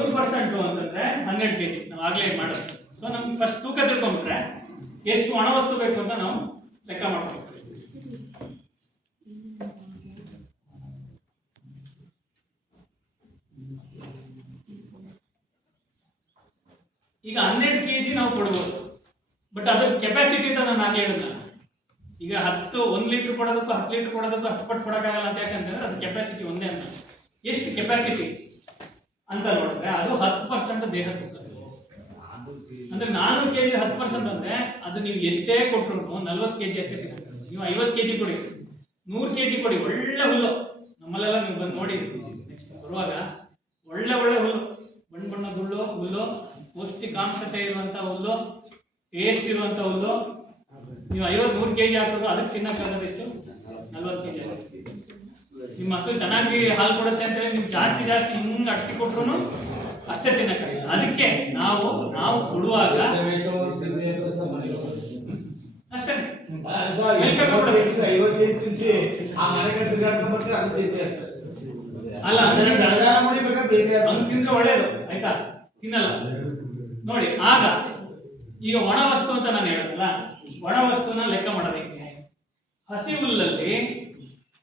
ಮೂರು ಪರ್ಸೆಂಟು ಅಂತಂದ್ರೆ ಹನ್ನೆರಡು ಕೆ ಜಿ ನಾವು ಆಗಲೇ ಮಾಡೋದು. ಸೊ ನಮ್ಗೆ ಫಸ್ಟ್ ತೂಕ ತಿಳ್ಕೊಂಡ್ರೆ ಎಷ್ಟು ಒಣ ವಸ್ತು ಬೇಕು ಅಂತ ನಾವು ಲೆಕ್ಕ ಮಾಡ್ಬೇಕು ಈಗ ಹನ್ನೆರಡು ಕೆ ಜಿ ನಾವು ಕೊಡ್ಬೋದು. ಬಟ್ ಅದ್ರ ಕೆಪಾಸಿಟಿ ಅಂತ ನಾನು ಆಗಲೇ ಹೇಳಿದ್ನಲ್ಲ. ಈಗ ಹತ್ತು, ಒಂದು ಲೀಟರ್ ಕೊಡೋದಕ್ಕೂ ಹತ್ತು ಲೀಟರ್ ಕೊಡೋದಕ್ಕೂ ಹತ್ತು ಪಟ್ಟು ಕೊಡೋಕ್ಕಾಗಲ್ಲ ಅಂತ ಯಾಕಂತಂದ್ರೆ ಅದು ಕೆಪಾಸಿಟಿ ಒಂದೇ ಅಂತ. ಎಷ್ಟು ಕೆಪಾಸಿಟಿ ಅಂತ ನೋಡಿದ್ರೆ ಅದು ಹತ್ತು ಪರ್ಸೆಂಟ್ ದೇಹ ತೂಕ ಅಂದ್ರೆ ನಾನು ಕೆ ಜಿ ಹತ್ತು ಪರ್ಸೆಂಟ್ ಅಂದ್ರೆ ಅದು ನೀವು ಎಷ್ಟೇ ಕೊಟ್ಟರು ನಲ್ವತ್ತು ಕೆ ಜಿ ಅಷ್ಟೇ ನೀವು ಐವತ್ತು ಕೆ ಜಿ ಕೊಡಿ. ನೂರು ಕೆ ಜಿ ಕೊಡಿ, ಒಳ್ಳೆ ಹುಲ್ಲು. ನಮ್ಮಲ್ಲೆಲ್ಲ ನೀವು ಬಂದು ನೋಡಿ. ನೆಕ್ಸ್ಟ್ ಬರುವಾಗ ಒಳ್ಳೆ ಒಳ್ಳೆ ಹುಲ್ಲು. ಬಣ್ಣ ಬಣ್ಣದ ಹುಲ್ಲು ಹುಲ್ಲು, ಪೌಷ್ಟಿಕಾಂಶತೆ ಇರುವಂತ ಹುಲ್ಲು ಟೇಸ್ಟ್ ಇರುವಂತ ಹುಲ್ಲು. ನೀವು ಐವತ್ತು ನೂರು ಕೆ ಜಿ ಹಾಕೋದು ಅದಕ್ಕೆ ತಿನ್ನಕ್ಕಾಗೋದು ಎಷ್ಟು ನಲ್ವತ್ತು ಕೆ ಜಿ ನಿಮ್ಮ ಹಸು ಚೆನ್ನಾಗಿ ಹಾಲು ಕೊಡುತ್ತೆ ಅಂತ ಹೇಳಿ ನೀವು ಜಾಸ್ತಿ ಜಾಸ್ತಿ ಹಿಂಗೆ ಅಟ್ಟಿ ಕೊಟ್ರು ಅಷ್ಟೇ ತಿನ್ನಕ ಅದಕ್ಕೆ ನಾವು ನಾವು ಕೊಡುವಾಗ ಅಷ್ಟೇ. ಅಲ್ಲ ಒಳ್ಳೇದು, ಆಯ್ತಾ? ತಿನ್ನಲ್ಲ. ನೋಡಿ, ಆಗ ಈಗ ಒಣ ವಸ್ತು ಅಂತ ನಾನು ಹೇಳಲ್ಲ ಒಣ ವಸ್ತುನ ಲೆಕ್ಕ ಮಾಡೋದಕ್ಕೆ ಹಸಿ ಹುಲ್ಲಲ್ಲಿ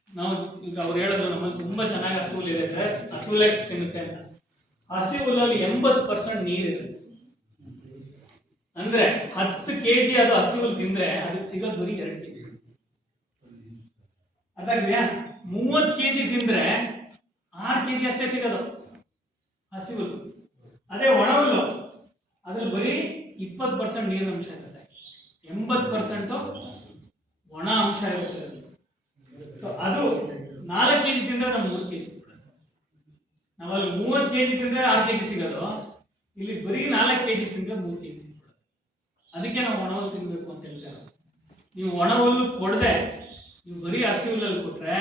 ನಾವು ಈಗ ಅವ್ರು ಹೇಳಿದ್ರು ನಮ್ಮಲ್ಲಿ ತುಂಬಾ ಚೆನ್ನಾಗಿ ಹಸುಲ್ ಇದೆ ಸರ್. ಹಸುಲೆ ತಿನ್ನುತ್ತೆ ಅಂತ. ಹಸಿ ಹುಲ್ಲಲ್ಲಿ ಎಂಬತ್ತು ಪರ್ಸೆಂಟ್ ನೀರಿದೆ ಅಂದ್ರೆ ಹತ್ತು ಕೆ ಜಿ ಅದು ಹಸಿ ಹುಲ್ ತಿಂದ್ರೆ ಅದಕ್ಕೆ ಸಿಗೋದು ಬರೀ ಎರಡು ಕೆ ಜಿ ಆಗಿದೆಯಾ ಮೂವತ್ತು ಕೆಜಿ ತಿಂದ್ರೆ ಆರು ಕೆ ಜಿ ಅಷ್ಟೇ ಸಿಗೋದು ಹಸಿ ಹುಲ್ಲು ಅದೇ ಒಣ ಹುಲ್ಲು ಅದ್ರಲ್ಲಿ ಬರೀ ಇಪ್ಪತ್ತು ಪರ್ಸೆಂಟ್ ನೀರಿನ ಅಂಶ ಇರುತ್ತೆ. ಎಂಬತ್ತು ಪರ್ಸೆಂಟು ಒಣ ಅಂಶ ಇರುತ್ತೆ. So, ಅದು ನಾಲ್ಕು ಕೆಜಿ ತಿಂದ್ರೆ ನಮ್ಗೆ ಮೂರು ಕೆಜಿ ನಾವಲ್ಲಿ ಮೂವತ್ತು ಕೆಜಿ ತಿಂದ್ರೆ ಆರು ಕೆಜಿ ಸಿಗೋದು. ಇಲ್ಲಿ ಬರೀ ನಾಲ್ಕು ಕೆಜಿ ತಿಂದ್ರೆ ಮೂರು ಕೆಜಿ ಸಿಗುತ್ತೆ ಅದಕ್ಕೆ ನಾವು ಒಣ ತಿನ್ನಬೇಕು ತಿನ್ಬೇಕು ಅಂತ ಹೇಳ್ತಾರೆ ನೀವು ಒಣ ಹುಲ್ಲು ಕೊಡದೆ, ನೀವು ಬರೀ ಹಸಿ ಹುಲ್ಲಲ್ಲಿ ಕೊಟ್ರೆ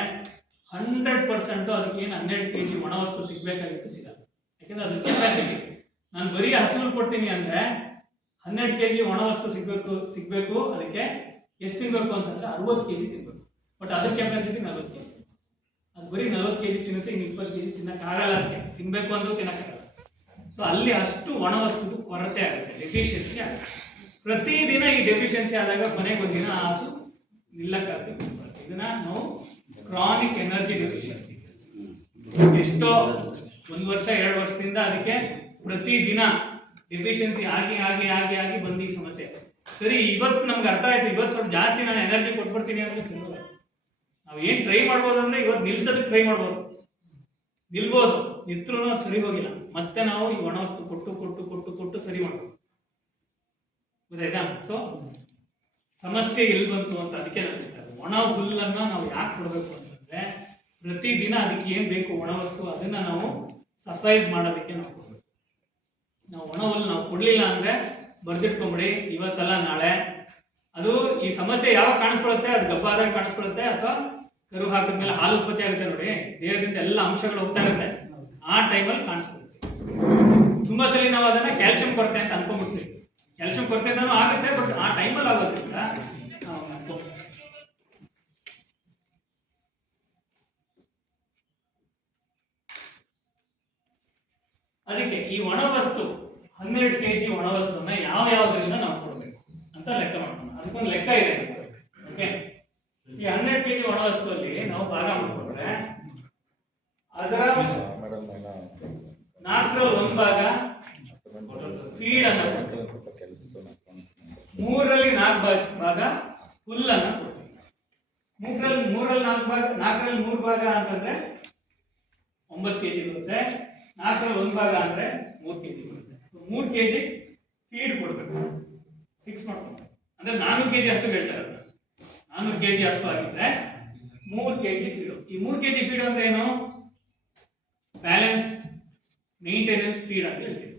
ಹಂಡ್ರೆಡ್ ಪರ್ಸೆಂಟ್ ಅದಕ್ಕೆ ಏನು ಹನ್ನೆರಡು ಕೆ ಜಿ ಒಣ ವಸ್ತು ಸಿಗ್ಬೇಕಾಗಿತ್ತು ಸಿಗಲ್ಲ ಯಾಕಂದ್ರೆ ಅದ್ರ ಕೆಪಾಸಿಟಿ ನಾನು ಬರೀ ಹಸಿ ಹುಲ್ಲು ಕೊಡ್ತೀನಿ ಅಂದ್ರೆ ಹನ್ನೆರಡು ಕೆ ಜಿ ಒಣ ವಸ್ತು ಸಿಗ್ಬೇಕು ಸಿಗ್ಬೇಕು, ಅದಕ್ಕೆ ಎಷ್ಟು ತಿನ್ಬೇಕು ಅಂತಂದ್ರೆ ಅರವತ್ತು ಕೆ ಜಿ ತಿನ್ಬೇಕು. ಬಟ್ ಅದ್ರ ಕೆಪಾಸಿಟಿ ನಲ್ವತ್ತು ಕೆ ಜಿ ಅದು ಬರೀ ನಲ್ವತ್ತು ಕೆ ಜಿ ತಿನ್ನುತ್ತೆ, ಇನ್ನು ಇಪ್ಪತ್ತು ಕೆ ಜಿ ತಿನ್ನಕ್ಕಾಗಲ್ಲ ಅದಕ್ಕೆ. ತಿನ್ಬೇಕು ಅಂದ್ರೂ ತಿನ್ನಕ್ಕಾಗಲ್ಲ ಸೊ ಅಲ್ಲಿ ಅಷ್ಟು ಒಣ ವಸ್ತುದು ಕೊರತೆ ಆಗುತ್ತೆ ಡೆಫಿಷಿಯನ್ಸಿ ಆಗುತ್ತೆ. ಪ್ರತಿದಿನ ಈ ಡೆಫಿಷಿಯನ್ಸಿ ಆದಾಗ ಮನೆಗೆ ಒಂದಿನ ದಿನ ಹಸು ನಿಲ್ಲಕ್ಕಾಗಬೇಕು ಇದನ್ನ ನಾವು ಕ್ರಾನಿಕ್ ಎನರ್ಜಿ ಡೆಫಿಷಿಯನ್ಸಿ ಎಷ್ಟೋ ಒಂದು ವರ್ಷ, ಎರಡು ವರ್ಷದಿಂದ ಅದಕ್ಕೆ ಪ್ರತಿದಿನ ಡೆಫಿಷಿಯನ್ಸಿ ಆಗಿ ಆಗಿ ಆಗಿ ಆಗಿ ಬಂದು ಈ ಸಮಸ್ಯೆ. ಸರಿ, ಇವತ್ತು ನಮ್ಗೆ ಅರ್ಥ ಆಯ್ತು. ಇವತ್ತು ಸ್ವಲ್ಪ ಜಾಸ್ತಿ ನಾನು ಎನರ್ಜಿ ಕೊಟ್ಬಿಡ್ತೀನಿ ಅಂದ್ರೆ ಏನ್ ಟ್ರೈ ಮಾಡ್ಬೋದು ಅಂದ್ರೆ ಇವತ್ತು ನಿಲ್ಸೋದಕ್ಕೆ ಟ್ರೈ ಮಾಡ್ಬೋದು. ನಿಲ್ಬೋದು. ನಿತ್ರೂ ಅದು ಸರಿ ಹೋಗಿಲ್ಲ. ಮತ್ತೆ ನಾವು ಈ ಒಣ ವಸ್ತು ಕೊಟ್ಟು ಕೊಟ್ಟು ಕೊಟ್ಟು ಕೊಟ್ಟು ಸರಿ ಮಾಡ್ಬೋದು. ಗೊತ್ತಾಯ್ತಾ? ಸೊ ಸಮಸ್ಯೆ ಎಲ್ಲಿ ಬಂತು ಅಂತ ಅದಕ್ಕೆ ನಾನು ಹೇಳ್ತಾರೆ ಒಣ ಹುಲ್ಲನ್ನ ನಾವು ಯಾಕೆ ಕೊಡಬೇಕು ಅಂತಂದ್ರೆ, ಪ್ರತಿದಿನ ಅದಕ್ಕೆ ಏನ್ ಬೇಕು ಒಣ ವಸ್ತು, ಅದನ್ನ ನಾವು ಸರ್ಪ್ರೈಸ್ ಮಾಡೋದಕ್ಕೆ ನಾವು ಕೊಡ್ಬೇಕು. ನಾವು ಒಣ ಹುಲ್ಲು ನಾವು ಕೊಡ್ಲಿಲ್ಲ ಅಂದ್ರೆ ಬರ್ದಿಟ್ಕೊಂಬಿಡಿ, ಇವತ್ತಲ್ಲ ನಾಳೆ. ಅದು ಈ ಸಮಸ್ಯೆ ಯಾವಾಗ ಕಾಣಿಸ್ಕೊಳ್ಳುತ್ತೆ ಅದು ಗಬ್ಬಾದಾಗ ಕಾಣಿಸ್ಕೊಳ್ಳುತ್ತೆ ಅಥವಾ ಕರು ಹಾಕಿದ್ಮೇಲೆ ಹಾಲು ಉತ್ಪತ್ತಿ ಆಗುತ್ತೆ ನೋಡಿ. ದೇಹದಿಂದ ಎಲ್ಲ ಅಂಶಗಳು ಹೋಗ್ತಾ ಇರುತ್ತೆ. ಆ ಟೈಮಲ್ಲಿ ಕಾಣಿಸ್ಕೊಳ್ಳುತ್ತೆ ತುಂಬಾ ಸಲ ನಾವು ಅದನ್ನ ಕ್ಯಾಲ್ಸಿಯಂ ಕೊರತೆ ಅಂತ ಅನ್ಕೊಂಡ್ಬಿಡ್ತೀವಿ ಕ್ಯಾಲ್ಸಿಯಂ ಕೊರತೆ ಆಗುತ್ತೆ, ಬಟ್ ಆ ಟೈಮಲ್ಲಿ ಆಗೋದ್ರಿಂದ ಅದಕ್ಕೆ ಈ ಒಣ ವಸ್ತು ಹನ್ನೆರಡು ಕೆ ಜಿ ಒಣ ವಸ್ತುವನ್ನ ಯಾವ ಯಾವ್ದ್ರಿಂದ ನಾವು ಕೊಡಬೇಕು ಅಂತ ಲೆಕ್ಕ ಮಾಡೋಣ ಅದಕ್ಕೊಂದು ಲೆಕ್ಕ ಇದೆ. ಓಕೆ? ಈ ಹನ್ನೆರಡು ಕೆ ಜಿ ಒಣ ವಸ್ತುವಲ್ಲಿ ನಾವು ಭಾಗ ಮಾಡಿಕೊಂಡ್ರೆ ಅದರ ನಾಲ್ಕರಲ್ಲಿ ಒಂದು ಭಾಗ ಫೀಡ್ ಅನ್ನ. ಮೂರರಲ್ಲಿ ನಾಲ್ಕು ಭಾಗ ಭಾಗ ಹುಲ್ಲನ್ನು ಮೂರಲ್ಲಿ ಮೂರರಲ್ಲಿ ಮೂರಲ್ಲಿ ನಾಲ್ಕು ಭಾಗ, ನಾಲ್ಕರಲ್ಲಿ ಮೂರು ಭಾಗ ಅಂತಂದ್ರೆ ಒಂಬತ್ತು ಕೆಜಿ ಬರುತ್ತೆ. ನಾಲ್ಕರಲ್ಲಿ ಒಂದು ಭಾಗ ಅಂದ್ರೆ ಮೂರು ಕೆಜಿ ಬರುತ್ತೆ. ಮೂರು ಕೆಜಿ ಫೀಡ್ ಕೊಡ್ಬೇಕು. ಫಿಕ್ಸ್ ಮಾಡ್ಕೊಂಡು ಅಂದ್ರೆ ಕೆ ಜಿ ಹಸು ಹೇಳ್ತಾರೆ ಅದನ್ನ. ಕೆ ಜಿ ಹಸು ಆಗಿದ್ರೆ ಮೂರು ಕೆಜಿ ಫೀಡು ಈ ಮೂರು ಕೆಜಿ ಫೀಡ್ ಅಂದ್ರೆ ಏನು? ಬ್ಯಾಲೆನ್ಸ್ ಮೇಂಟೆನೆನ್ಸ್ ಫೀಡ್ ಅಂತ ಹೇಳ್ತೀವಿ.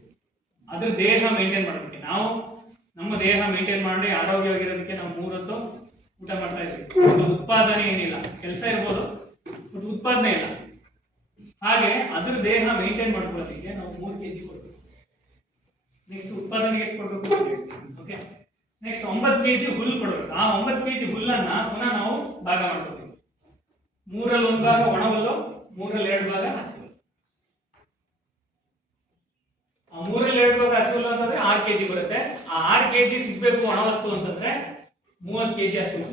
ಅದ್ರ ದೇಹ ಮೇಂಟೈನ್ ಮಾಡೋದಕ್ಕೆ ನಾವು ನಮ್ಮ ದೇಹ ಮೇಂಟೈನ್ ಮಾಡಿ ಆರೋಗ್ಯವಾಗಿರೋದಕ್ಕೆ ನಾವು ಮೂರೊತ್ತು ಊಟ ಮಾಡ್ತಾ ಇದ್ದೀವಿ. ಉತ್ಪಾದನೆ ಏನಿಲ್ಲ. ಕೆಲಸ ಇರ್ಬೋದು, ಬಟ್ ಉತ್ಪಾದನೆ ಇಲ್ಲ. ಹಾಗೆ ಅದ್ರ ದೇಹ ಮೇಂಟೈನ್ ಮಾಡ್ಕೊಳ್ಳೋದಕ್ಕೆ ನಾವು ಮೂರು ಕೆ ಜಿ ಕೊಡ್ಬೇಕು. ನೆಕ್ಸ್ಟ್ ಉತ್ಪಾದನೆಗೆ ಎಷ್ಟು ಕೊಡಬೇಕು ಓಕೆ ನೆಕ್ಸ್ಟ್ ಒಂಬತ್ತು ಕೆ ಜಿ ಹುಲ್ಲು ಕೊಡಬೇಕು. ಆ ಒಂಬತ್ತು ಕೆ ಜಿ ಹುಲ್ಲನ್ನ ಪುನಃ ನಾವು ಭಾಗ ಮಾಡ್ಕೋತೀವಿ. ಮೂರಲ್ಲಿ ಒಂದು ಭಾಗ ಒಣ ಹುಲ್ಲು ಮೂರಲ್ಲಿ ಎರಡು ಭಾಗ ಹಸಿ ಅಂತಂದ್ರೆ ಆರು ಕೆ ಜಿ ಬರುತ್ತೆ. ಆ ಆರು ಕೆಜಿ ಸಿಗ್ಬೇಕು ಸಿಗಬೇಕು ವಸ್ತು ಅಂತಂದ್ರೆ ಮೂವತ್ತು ಕೆಜಿ ಹಸಿವು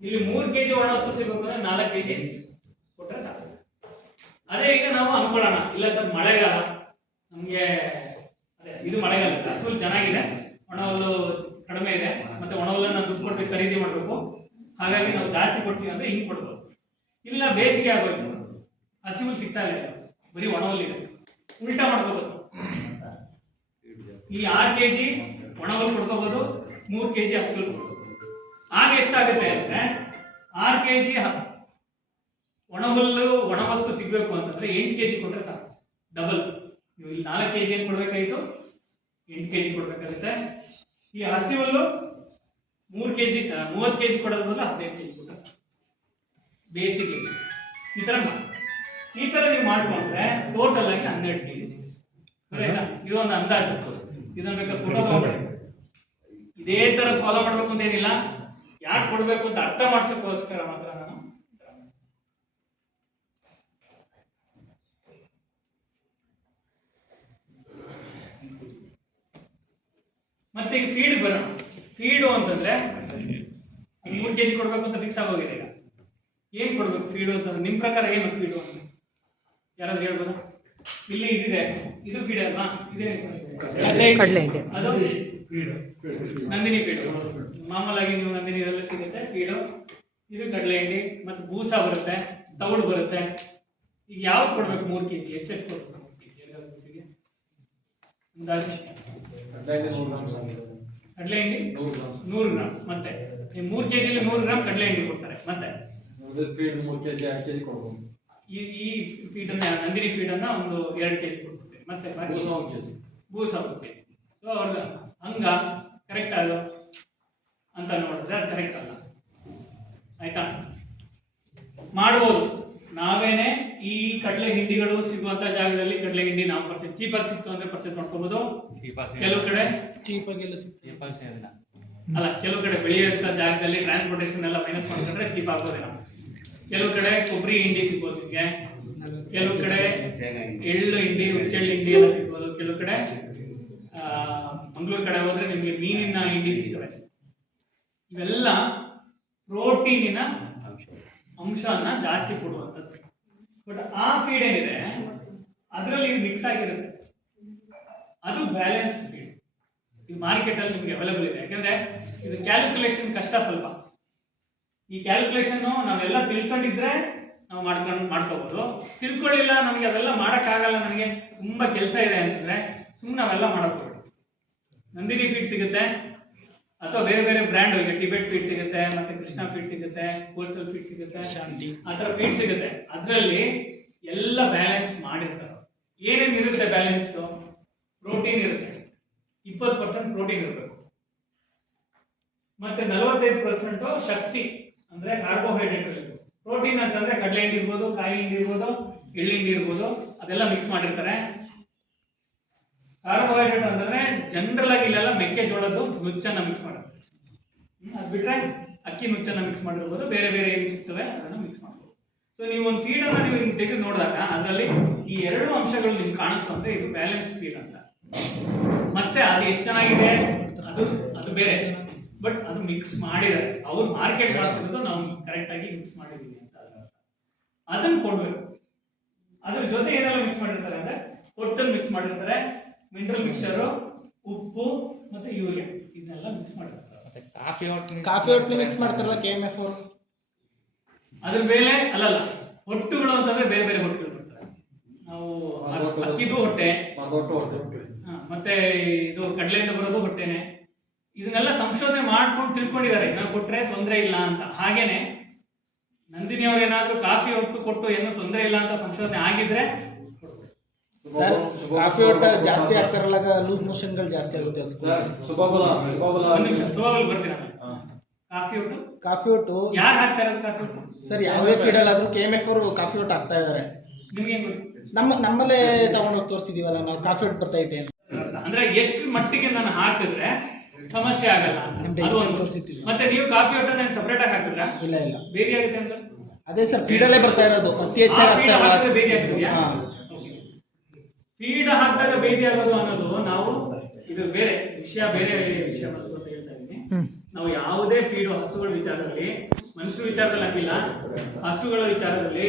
ಇಲ್ಲಿ ಮೂರು ಕೆಜಿ ಒಣ ಒಣವಸ್ತು ಸಿಗ್ಬೇಕು ಅಂದ್ರೆ ನಾಲ್ಕು ಕೆಜಿ ಕೊಟ್ಟರೆ ಸಾಕು. ಅದೇ ಈಗ ನಾವು ಅನ್ಕೊಳ್ಳೋಣ. ಇಲ್ಲ ಸರ್, ಮಳೆಗಾಲ. ನಮಗೆ, ಅದೇ, ಇದು ಮಳೆಗಾಲ. ಹಸುಲು ಚೆನ್ನಾಗಿದೆ. ಒಣ ಹುಲ್ಲು ಕಡಿಮೆ ಇದೆ, ಮತ್ತೆ ಒಣ ಹುಲ್ಲನ್ನ ದುಡ್ಡು ಕೊಟ್ಟು ಖರೀದಿ ಮಾಡಬೇಕು. ಹಾಗಾಗಿ ನಾವು ಜಾಸ್ತಿ ಕೊಡ್ತೀವಿ ಅಂದ್ರೆ ಹಿಂಗೆ ಕೊಡ್ಬೋದು ಇಲ್ಲ, ಬೇಸಿಗೆ ಆಗಬೇಕು. ಹಸಿ ಸಿಗ್ತಾ ಇಲ್ಲ ಬರೀ ಒಣ ಇದೆ ಉಲ್ಟಾ ಮಾಡ್ಕೋಬೋದು. ಈ ಆರು ಕೆ ಜಿ ಒಣ ಹುಲ್ಲು ಕೊಡ್ಕೋಬೋದು, ಮೂರು ಕೆ ಜಿ ಹಸಿ ಹುಲ್ಲು ಆಗ ಎಷ್ಟಾಗುತ್ತೆ ಅಂದ್ರೆ, ಆರು ಕೆ ಜಿ ಒಣಹುಲ್ಲು ಒಣ ವಸ್ತು ಸಿಗ್ಬೇಕು ಅಂತಂದ್ರೆ ಎಂಟು ಕೆಜಿ ಕೊಟ್ರೆ ಸಾಕು. ಡಬಲ್. ನೀವು ಇಲ್ಲಿ ನಾಲ್ಕು ಕೆ ಜಿ ಏನು ಕೊಡ್ಬೇಕಾಯ್ತು? ಎಂಟು ಕೆ ಜಿ ಕೊಡ್ಬೇಕಾಗುತ್ತೆ. ಈ ಹಸಿ ಹುಲ್ಲು ಮೂರು ಕೆಜಿ ಮೂವತ್ತು ಕೆಜಿ ಕೊಡೋದು ಬದಲು ಹದಿನೈದು ಕೆಜಿ ಜಿ ಬೇಸಿಗೆ ಈ ತರ ಮಾಡಿ. ಈ ತರ ನೀವು ಮಾಡ್ಕೊಂಡ್ರೆ ಟೋಟಲ್ ಆಗಿ ಹನ್ನೆರಡು ಕೆಜಿ ಸಿಗುತ್ತೆ. ಇದೊಂದು ಅಂದಾಜು ಇದನ್ನ ಬೇಕಾದ್ರೆ ಫೋಟೋ ತಗೊಂಡ್ರೆ. ಇದೇ ತರ ಫಾಲೋ ಮಾಡ್ಬೇಕು ಅಂತ ಏನಿಲ್ಲ. ಯಾಕೆ ಕೊಡ್ಬೇಕು ಅಂತ ಅರ್ಥ ಮಾಡಿಸೋಕ್ಕೋಸ್ಕರ ಮಾತ್ರ ನಾನು ಮತ್ತೆ ಈಗ ಫೀಡ್ ಬರೋಣ. ಫೀಡು ಅಂತಂದ್ರೆ ಮೂರು ಕೆಜಿ ಕೊಡ್ಬೇಕು ಅಂತ ಫಿಕ್ಸ್ ಆಗೋಗಿದೆ ಈಗ. ಏನ್ ಕೊಡ್ಬೇಕು ಫೀಡು ಅಂತಂದ್ರೆ? ನಿಮ್ ಪ್ರಕಾರ ಏನು ಫೀಡು ಅಂತ ಯಾರಾದ್ರೂ ಹೇಳ್ಬೋದಾ? ಇಲ್ಲಿ ಇದಿದೆ. ಇದು ಫೀಡ್ ಅಲ್ವಾ? ಇದೇ ಅದು ಫೀಡು ನಂದಿನಿ ಫೀಡು ಮಾಮೂಲಾಗಿ ನೀವು ನಂದಿನಿ ಇದೆಲ್ಲ ಸಿಗುತ್ತೆ ಫೀಡು ಇದು ಕಡಲೆ ಹಿಂಡಿ ಮತ್ತೆ ಬೂಸ ಬರುತ್ತೆ ತೌಡು ಬರುತ್ತೆ. ಈಗ ಯಾವ್ದು ಕೊಡ್ಬೇಕು ಮೂರು ಕೆಜಿ? ಎಷ್ಟೆಷ್ಟು ಕೊಡ್ಬೇಕು ಮೂರು ಕೆ ಜಿ ಅಂದಾಜು. ಕಡಲೆ ಹಿಂಡಿ ನೂರು ಗ್ರಾಮ್ ಮತ್ತೆ ಈ ಮೂರು ಕೆಜಿಲಿ ನೂರು ಗ್ರಾಮ್ ಕಡಲೆ ಹಿಂಡಿ ಕೊಡ್ತಾರೆ. ಮತ್ತೆ? ಫೀಡ್ ಮೂರು ಕೆಜಿ ಎರಡು ಕೆಜಿ ಕೊಡ್ಬೋದು. ಈ ಈ ಫೀಡ್ ಅನ್ನ ನಂದಿನಿ ಫೀಡ್ ಅನ್ನ ಒಂದು ಎರಡು ಕೆಜಿ ಕೊಡ್ತಾರೆ. ಮತ್ತೆ ಬೂಸ ಒಂದು ಕೆಜಿ. ಬೂಸ ಹೋಗುತ್ತೆ ಸೊ ಅವ್ರದ್ದು ಹಂಗ ಕರೆಕ್ಟ್ ಅದು? ಅಂತ ನೋಡಿದ್ರೆ ಅದು ಕರೆಕ್ಟ್ ಅಲ್ಲ. ಆಯ್ತಾ? ಮಾಡ್ಬೋದು. ನಾವೇನೆ ಈ ಕಡಲೆ ಹಿಂಡಿಗಳು ಸಿಗುವಂತ ಜಾಗದಲ್ಲಿ ಕಡಲೆ ಹಿಂಡಿ ನಾವು ಪರ್ಚೇಸ್ ಚೀಪಾಗಿ ಸಿಕ್ತು ಅಂದ್ರೆ ಪರ್ಚೇಸ್ ಮಾಡ್ಕೋಬಹುದು ಕೆಲವು ಕಡೆ ಅಲ್ಲ ಕೆಲವು ಕಡೆ ಬೆಳೆಯುವಂತ ಜಾಗದಲ್ಲಿ ಟ್ರಾನ್ಸ್ಪೋರ್ಟೇಷನ್ ಎಲ್ಲ ಮೈನಸ್ ಮಾಡ್ಕೊಂಡ್ರೆ ಚೀಪ್ ಆಗೋದಿಲ್ಲ ಕೆಲವು ಕಡೆ ಕೊಬ್ಬರಿ ಹಿಂಡಿ ಸಿಗ್ಬೋದು ನಿಮಗೆ. ಕೆಲವು ಕಡೆ ಎಳ್ಳು ಹಿಂಡಿ ಹುಚ್ಚೆಳ್ಳು ಹಿಂಡಿ ಎಲ್ಲ ಸಿಗ್ಬೋದು. ಕೆಲವು ಕಡೆ ಮಂಗಳೂರು ಕಡೆ ಹೋದ್ರೆ ನಿಮಗೆ ಮೀನಿನ ಹಿಂಡಿ ಸಿಗ್ತವೆ. ಇವೆಲ್ಲ ಪ್ರೋಟೀನಿನ ಅಂಶನ ಜಾಸ್ತಿ ಕೊಡುವಂಥದ್ದು. ಬಟ್ ಆ ಫೀಡ್ ಏನಿದೆ, ಅದರಲ್ಲಿ ಇದು ಮಿಕ್ಸ್ ಆಗಿರುತ್ತೆ. ಅದು ಬ್ಯಾಲೆನ್ಸ್ಡ್ ಫೀಡ್ ಈ ಮಾರ್ಕೆಟ್ ಅಲ್ಲಿ ನಿಮಗೆ ಅವೈಲೇಬಲ್ ಇದೆ. ಯಾಕಂದ್ರೆ ಇದು ಕ್ಯಾಲ್ಕುಲೇಷನ್ ಕಷ್ಟ ಸ್ವಲ್ಪ. ಈ ಕ್ಯಾಲ್ಕುಲೇಷನ್ ನಾವೆಲ್ಲ ತಿಳ್ಕೊಂಡಿದ್ರೆ ನಾವು ಮಾಡ್ಕೊಂಡು ಮಾಡ್ಕೋಬಹುದು ತಿಳ್ಕೊಳ್ಳಿಲ್ಲ ನಮಗೆ ಅದೆಲ್ಲ ಮಾಡೋಕ್ಕಾಗಲ್ಲ ನನಗೆ ತುಂಬ ಕೆಲಸ ಇದೆ ಅಂತಂದ್ರೆ ಸುಮ್ಮನೆ ನಾವೆಲ್ಲ ಮಾಡಬಹುದು. ನಂದಿನಿ ಫೀಡ್ ಸಿಗುತ್ತೆ. ಅಥವಾ ಬೇರೆ ಬೇರೆ ಬ್ರ್ಯಾಂಡ್ ಈಗ ಟಿಬೆಟ್ ಫೀಡ್ ಸಿಗುತ್ತೆ ಮತ್ತೆ ಕೃಷ್ಣ ಫೀಡ್ ಸಿಗುತ್ತೆ ಕೋಸ್ಟಲ್ ಫೀಡ್ ಸಿಗುತ್ತೆ ಶಾಂತಿ ಆ ಥರ ಫೀಡ್ ಸಿಗುತ್ತೆ. ಅದರಲ್ಲಿ ಎಲ್ಲ ಬ್ಯಾಲೆನ್ಸ್ ಮಾಡಿರ್ತಾರೆ ಏನೇನು ಇರುತ್ತೆ ಬ್ಯಾಲೆನ್ಸ್ ಪ್ರೋಟೀನ್ ಇರುತ್ತೆ. ಇಪ್ಪತ್ತು ಪರ್ಸೆಂಟ್ ಪ್ರೋಟೀನ್ ಇರಬೇಕು. ಮತ್ತೆ ನಲವತ್ತೈದು ಪರ್ಸೆಂಟ್ ಶಕ್ತಿ ಅಂದ್ರೆ ಕಾರ್ಬೋಹೈಡ್ರೇಟ್ ಇರಬೇಕು ಪ್ರೋಟೀನ್ ಅಂತಂದ್ರೆ ಕಡಲೆ ಹಿಂಡಿ ಇರ್ಬೋದು ಕಾಯಿ ಹಿಂಡಿ ಇರ್ಬೋದು ಎಳ್ಳು ಹಿಂಡಿ ಇರ್ಬೋದು ಅದೆಲ್ಲ ಮಿಕ್ಸ್ ಮಾಡಿರ್ತಾರೆ. ಕಾರ್ಬೋಹೈಡ್ರೇಟ್ ಅಂತಂದ್ರೆ ಜನರಲ್ ಆಗಿ ಇಲ್ಲೆಲ್ಲ ಮೆಕ್ಕೆಜೋಳದ್ದು ನುಚ್ಚನ್ನ ಮಿಕ್ಸ್ ಮಾಡುತ್ತೆ ಅದು ಬಿಟ್ರೆ ಅಕ್ಕಿ ನುಚ್ಚನ್ನ ಮಿಕ್ಸ್ ಮಾಡಿರ್ಬೋದು, ಬೇರೆ ಬೇರೆ ಏನು ಸಿಗ್ತವೆ ಅದನ್ನ ಮಿಕ್ಸ್ ಮಾಡ್ಬೋದು. ಸೊ ನೀವು ಒಂದು ಫೀಡ್ ಅನ್ನ ನೀವು ತೆಗೆದು ನೋಡಿದಾಗ ಅದರಲ್ಲಿ ಈ ಎರಡು ಅಂಶಗಳು ನಿಮ್ಗೆ ಕಾಣಿಸ್ತು ಅಂದ್ರೆ ಇದು ಬ್ಯಾಲೆನ್ಸ್ ಫೀಡ್ ಅಂತ. ಮತ್ತೆ ಅದು ಎಷ್ಟು ಚೆನ್ನಾಗಿದೆ? ಅದು ಅದು ಬೇರೆ. ಬಟ್ ಅದು ಮಿಕ್ಸ್ ಮಾಡಿದ್ದಾರೆ ಅವ್ರು ಮಾರ್ಕೆಟ್ ಮಾಡ್ತಿರೋದು ನಾವು ಕರೆಕ್ಟ್ ಆಗಿ ಮಿಕ್ಸ್ ಮಾಡಿದೀವಿ ಅಂತ. ಅದನ್ನ ಕೊಡ್ಬೇಕು. ಅದ್ರ ಜೊತೆ ಏನೆಲ್ಲ ಮಿಕ್ಸ್ ಮಾಡಿರ್ತಾರೆ ಅಂದ್ರೆ ಒಟ್ಟಲ್ಲಿ ಮಿಕ್ಸ್ ಮಾಡಿರ್ತಾರೆ. ಮಿನರಲ್ ಮಿಕ್ಸರ್ ಉಪ್ಪು ಮತ್ತೆ ಯೂರಿಯಾ ಇದನ್ನೆಲ್ಲ ಮಿಕ್ಸ್ ಮಾಡಿರ್ತಾರೆ ಕಾಫಿ ಒಟ್ಟು ಮಿಕ್ಸ್ ಮಾಡ್ತಾರಲ್ಲ ಕೆ ಎಂ ಎಫ್ ಅದ್ರ ಮೇಲೆ ಅಲ್ಲಲ್ಲ ಹೊಟ್ಟುಗಳು ಅಂತಂದ್ರೆ ಬೇರೆ ಬೇರೆ ಹೊಟ್ಟುಗಳು ಬರ್ತಾರೆ ನಾವು ಅಕ್ಕಿದು ಹೊಟ್ಟೆ. ಹೊಟ್ಟೆ ಮತ್ತೆ ಇದು ಕಡಲೆಯಿಂದ ಬರೋದು ಹೊಟ್ಟೆನೆ. ಇದನ್ನೆಲ್ಲ ಸಂಶೋಧನೆ ಮಾಡ್ಕೊಂಡು ತಿಳ್ಕೊಂಡಿದ್ದಾರೆ. ಇದನ್ನ ಕೊಟ್ರೆ ತೊಂದರೆ ಇಲ್ಲ ಅಂತ. ಹಾಗೇನೆ ನಂದಿನಿ ಅವ್ರು ಏನಾದ್ರೂ ಕಾಫಿ ಹೊಟ್ಟು ಕೊಟ್ಟು ಏನೂ ತೊಂದರೆ ಇಲ್ಲ ಅಂತ ಸಂಶೋಧನೆ ಆಗಿದ್ರೆ ಸರ್ ಕಾಫಿ ಒಟ್ಟ ಜಾಸ್ತಿ ಆಗ್ತಾರಲ್ಲ ಲೂಸ್ ಮೋಷನ್ಗಳು ಜಾಸ್ತಿ ಆಗುತ್ತೆ ಸುಬಾಬುಲ ಸುಬಾಬುಲ ಒಂದ್ ನಿಮಿಷ ಬರ್ತೀನಿ ಕಾಫಿ ಒಟ್ಟು ಕಾಫಿ ಒಟ್ಟು ಯಾರು ಹಾಕ್ತಾರೆ ಕಾಫಿ ಒಟ್ಟು ಸರ್ ಯಾವುದೇ ಫೀಡಲ್ ಆದ್ರೂ ಕೆ ಎಂ ಎಫ್ ಅವರು ಕಾಫಿ ಒಟ್ಟು ಹಾಕ್ತಾ ಇದಾರೆ. ನಿಮ್ಗೆ ನಮ್ಮ ನಮ್ಮಲ್ಲೇ ತಗೊಂಡೋಗಿ ತೋರಿಸಿದೀವಲ್ಲ ನಾವು ಕಾಫಿ ಒಟ್ಟು ಬರ್ತೈತೆ. ಅಂದ್ರೆ ಎಷ್ಟು ಮಟ್ಟಿಗೆ ನಾನು ಹಾಕಿದ್ರೆ ಸಮಸ್ಯೆ ಆಗಲ್ಲ. ಅದು ಒಂದು. ತೋರ್ಸಿದ್ದೀವಿ. ಮತ್ತೆ ನೀವು ಕಾಫಿ ಒಟ್ಟನ್ನ ಸಪರೇಟ್ ಆಗಿ ಹಾಕಿದ್ರ? ಇಲ್ಲ ಇಲ್ಲ. ಬೇರೆ ಆಗುತ್ತೆ ಅಂತ ಅದೇ ಸರ್ ಫೀಡಲ್ಲೇ ಬರ್ತಾ ಇರೋದು. ಅತಿ ಹೆಚ್ಚಾಗಿ ಬೇರೆ ಆಗ್ತಾ ಹಾಕಿದ್ರೆ ಇಲ್ಲ ಬೇದಿ ಆಗ್ತಿದ್ಯಾ ಹಾ. ಫೀಡ್ ಹಾಕಿದಾಗ ಬೇದಿ ಆಗೋದು ಅನ್ನೋದು ನಾವು ಇದು ಬೇರೆ ವಿಷಯ ಬೇರೆ ವಿಷಯ ಬರ್ತದೆ ಅಂತ ಹೇಳ್ತಾ ಇದ್ದೀನಿ. ನಾವು ಯಾವುದೇ ಫೀಡು ಹಸುಗಳ ವಿಚಾರದಲ್ಲಿ ಮನುಷ್ಯರ ವಿಚಾರದಲ್ಲಿ ಹಾಕಿಲ್ಲ ಹಸುಗಳ ವಿಚಾರದಲ್ಲಿ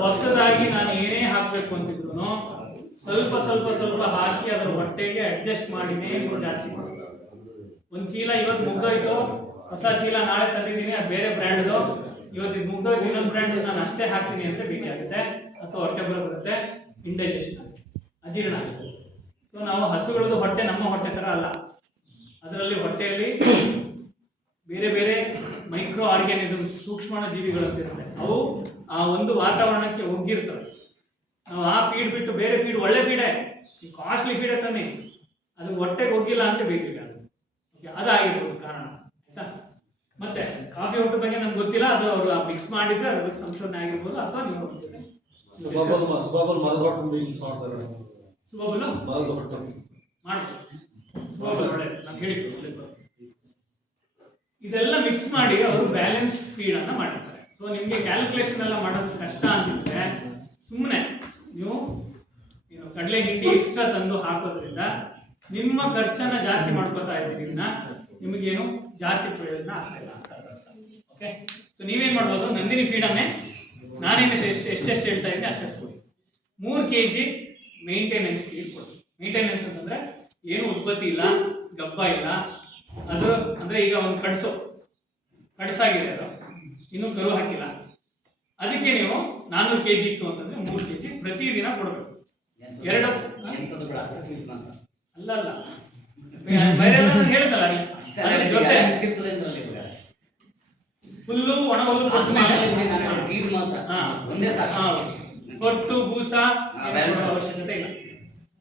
ಹೊಸದಾಗಿ ನಾನು ಏನೇ ಹಾಕ್ಬೇಕು ಅಂತಿದ್ರು ಸ್ವಲ್ಪ ಸ್ವಲ್ಪ ಸ್ವಲ್ಪ ಹಾಕಿ ಅದರ ಹೊಟ್ಟೆಗೆ ಅಡ್ಜಸ್ಟ್ ಮಾಡಿನೇ ಜಾಸ್ತಿ ಮಾಡೋದು. ಒಂದ್ ಚೀಲ ಇವತ್ತು ಮುಗ್ದೋಯ್ತು ಹೊಸ ಚೀಲ ನಾಳೆ ತಂದಿದ್ದೀನಿ ಅದು ಬೇರೆ ಬ್ರ್ಯಾಂಡ್ದು. ಇವತ್ತು ಇದು ಮುಗ್ದೋಯ್ತು ಇನ್ನೊಂದು ಬ್ರ್ಯಾಂಡ್ ನಾನು ಅಷ್ಟೇ ಹಾಕ್ತೀನಿ ಅಂತ ಭೇಟಿ ಆಗುತ್ತೆ. ಅಥವಾ ಹೊಟ್ಟೆ ಬರೋ ಬರುತ್ತೆ. ಇಂಡೈಜೆಷನ್ ಅಜೀರ್ಣ. ಆಗುತ್ತೆ ಸೊ ನಾವು ಹಸುಗಳದ್ದು ಹೊಟ್ಟೆ ನಮ್ಮ ಹೊಟ್ಟೆ ತರ ಅಲ್ಲ. ಅದರಲ್ಲಿ ಹೊಟ್ಟೆಯಲ್ಲಿ ಬೇರೆ ಬೇರೆ ಮೈಕ್ರೋ ಆರ್ಗ್ಯಾನಿಸಮ್ ಸೂಕ್ಷ್ಮ ಜೀವಿಗಳಂತಿರುತ್ತೆ. ಅವು ಆ ಒಂದು ವಾತಾವರಣಕ್ಕೆ ಒಗ್ಗಿರ್ತವೆ. ನಾವು ಆ ಫೀಡ್ ಬಿಟ್ಟು ಬೇರೆ ಫೀಡ್ ಒಳ್ಳೆ ಫೀಡೇ ಈ ಕಾಸ್ಟ್ಲಿ ಫೀಡೇ ತಾನೆ ಅದು ಹೊಟ್ಟೆಗೆ ಹೋಗಿಲ್ಲ ಅಂತ ಬೇಕಿಲ್ಲ. ಓಕೆ ಅದಾಗಿರ್ಬೋದು ಕಾರಣ. ಆಯ್ತಾ? ಮತ್ತೆ ಕಾಫಿ ಹೊಟ್ಟೆ ಬಗ್ಗೆ ನಮ್ಗೆ ಗೊತ್ತಿಲ್ಲ. ಅದು ಅವರು ಮಿಕ್ಸ್ ಮಾಡಿದ್ರೆ ಅದ್ರ ಬಗ್ಗೆ ಸಂಶೋಧನೆ ಆಗಿರ್ಬೋದು. ಅಥವಾ ನೀವು ಸುಬಬಲು ಮಾಡ್ಬೋದು ನಾನು ಹೇಳಿದ್ದು ಇದೆಲ್ಲ ಮಿಕ್ಸ್ ಮಾಡಿ ಅವರು ಬ್ಯಾಲೆನ್ಸ್ಡ್ ಫೀಡ್ ಅನ್ನ ಮಾಡಿರ್ತಾರೆ. ಸೊ ನಿಮಗೆ ಕ್ಯಾಲ್ಕುಲೇಷನ್ ಎಲ್ಲ ಮಾಡೋದು ಕಷ್ಟ ಅಂತಿದ್ರೆ ಸುಮ್ಮನೆ ನೀವು ಕಡಲೆ ಹಿಂಡಿ ಎಕ್ಸ್ಟ್ರಾ ತಂದು ಹಾಕೋದ್ರಿಂದ ನಿಮ್ಮ ಖರ್ಚನ್ನ ಜಾಸ್ತಿ ಮಾಡ್ಕೋತಾ ಇದ್ದೀರಿನ್ನ ನಿಮಗೇನು ಜಾಸ್ತಿ ಪ್ರಯೋಜನ ಆಗ್ತಿಲ್ಲ ಅಂತ ಓಕೆ ಸೊ ನೀವೇನು ಮಾಡ್ಬೋದು ನಂದಿನಿ ಫೀಡನ್ನೇ ನಾನೇನು ಎಷ್ಟು ಎಷ್ಟೆಷ್ಟು ಹೇಳ್ತಾ ಇದ್ದೀನಿ ಅಷ್ಟೆಷ್ಟು ಕೊಡಿ. ಮೂರು ಕೆ ಜಿ ಮೇಂಟೆನೆನ್ಸ್ ಕೊಡಿ ಮೇಂಟೆನೆನ್ಸ್ ಅಂತಂದ್ರೆ ಏನು ಉತ್ಪತ್ತಿ ಇಲ್ಲ ಗಬ್ಬ ಇಲ್ಲ. ಅದು ಅಂದ್ರೆ ಈಗ ಒಂದು ಕಟ್ಸು ಕಡ್ಸಾಗಿದೆ ಅದು. ಇನ್ನೂ ಕರು ಹಾಕಿಲ್ಲ. ಅದಕ್ಕೆ ನೀವು ನಾನ್ನೂರು ಕೆ ಜಿ ಇತ್ತು ಅಂತಂದ್ರೆ ಮೂರು ಕೆ ಜಿ ಪ್ರತಿದಿನ ಕೊಡಬೇಕು. ಎರಡು ಅಲ್ಲ ಅಲ್ಲ. ಅದ್ರ ಜೊತೆ ಹುಲ್ಲು ಒಣ ಹುಲ್ಲು. ಒಟ್ಟು ಬೂಸ ಅವಶ್ಯಕತೆ ಇಲ್ಲ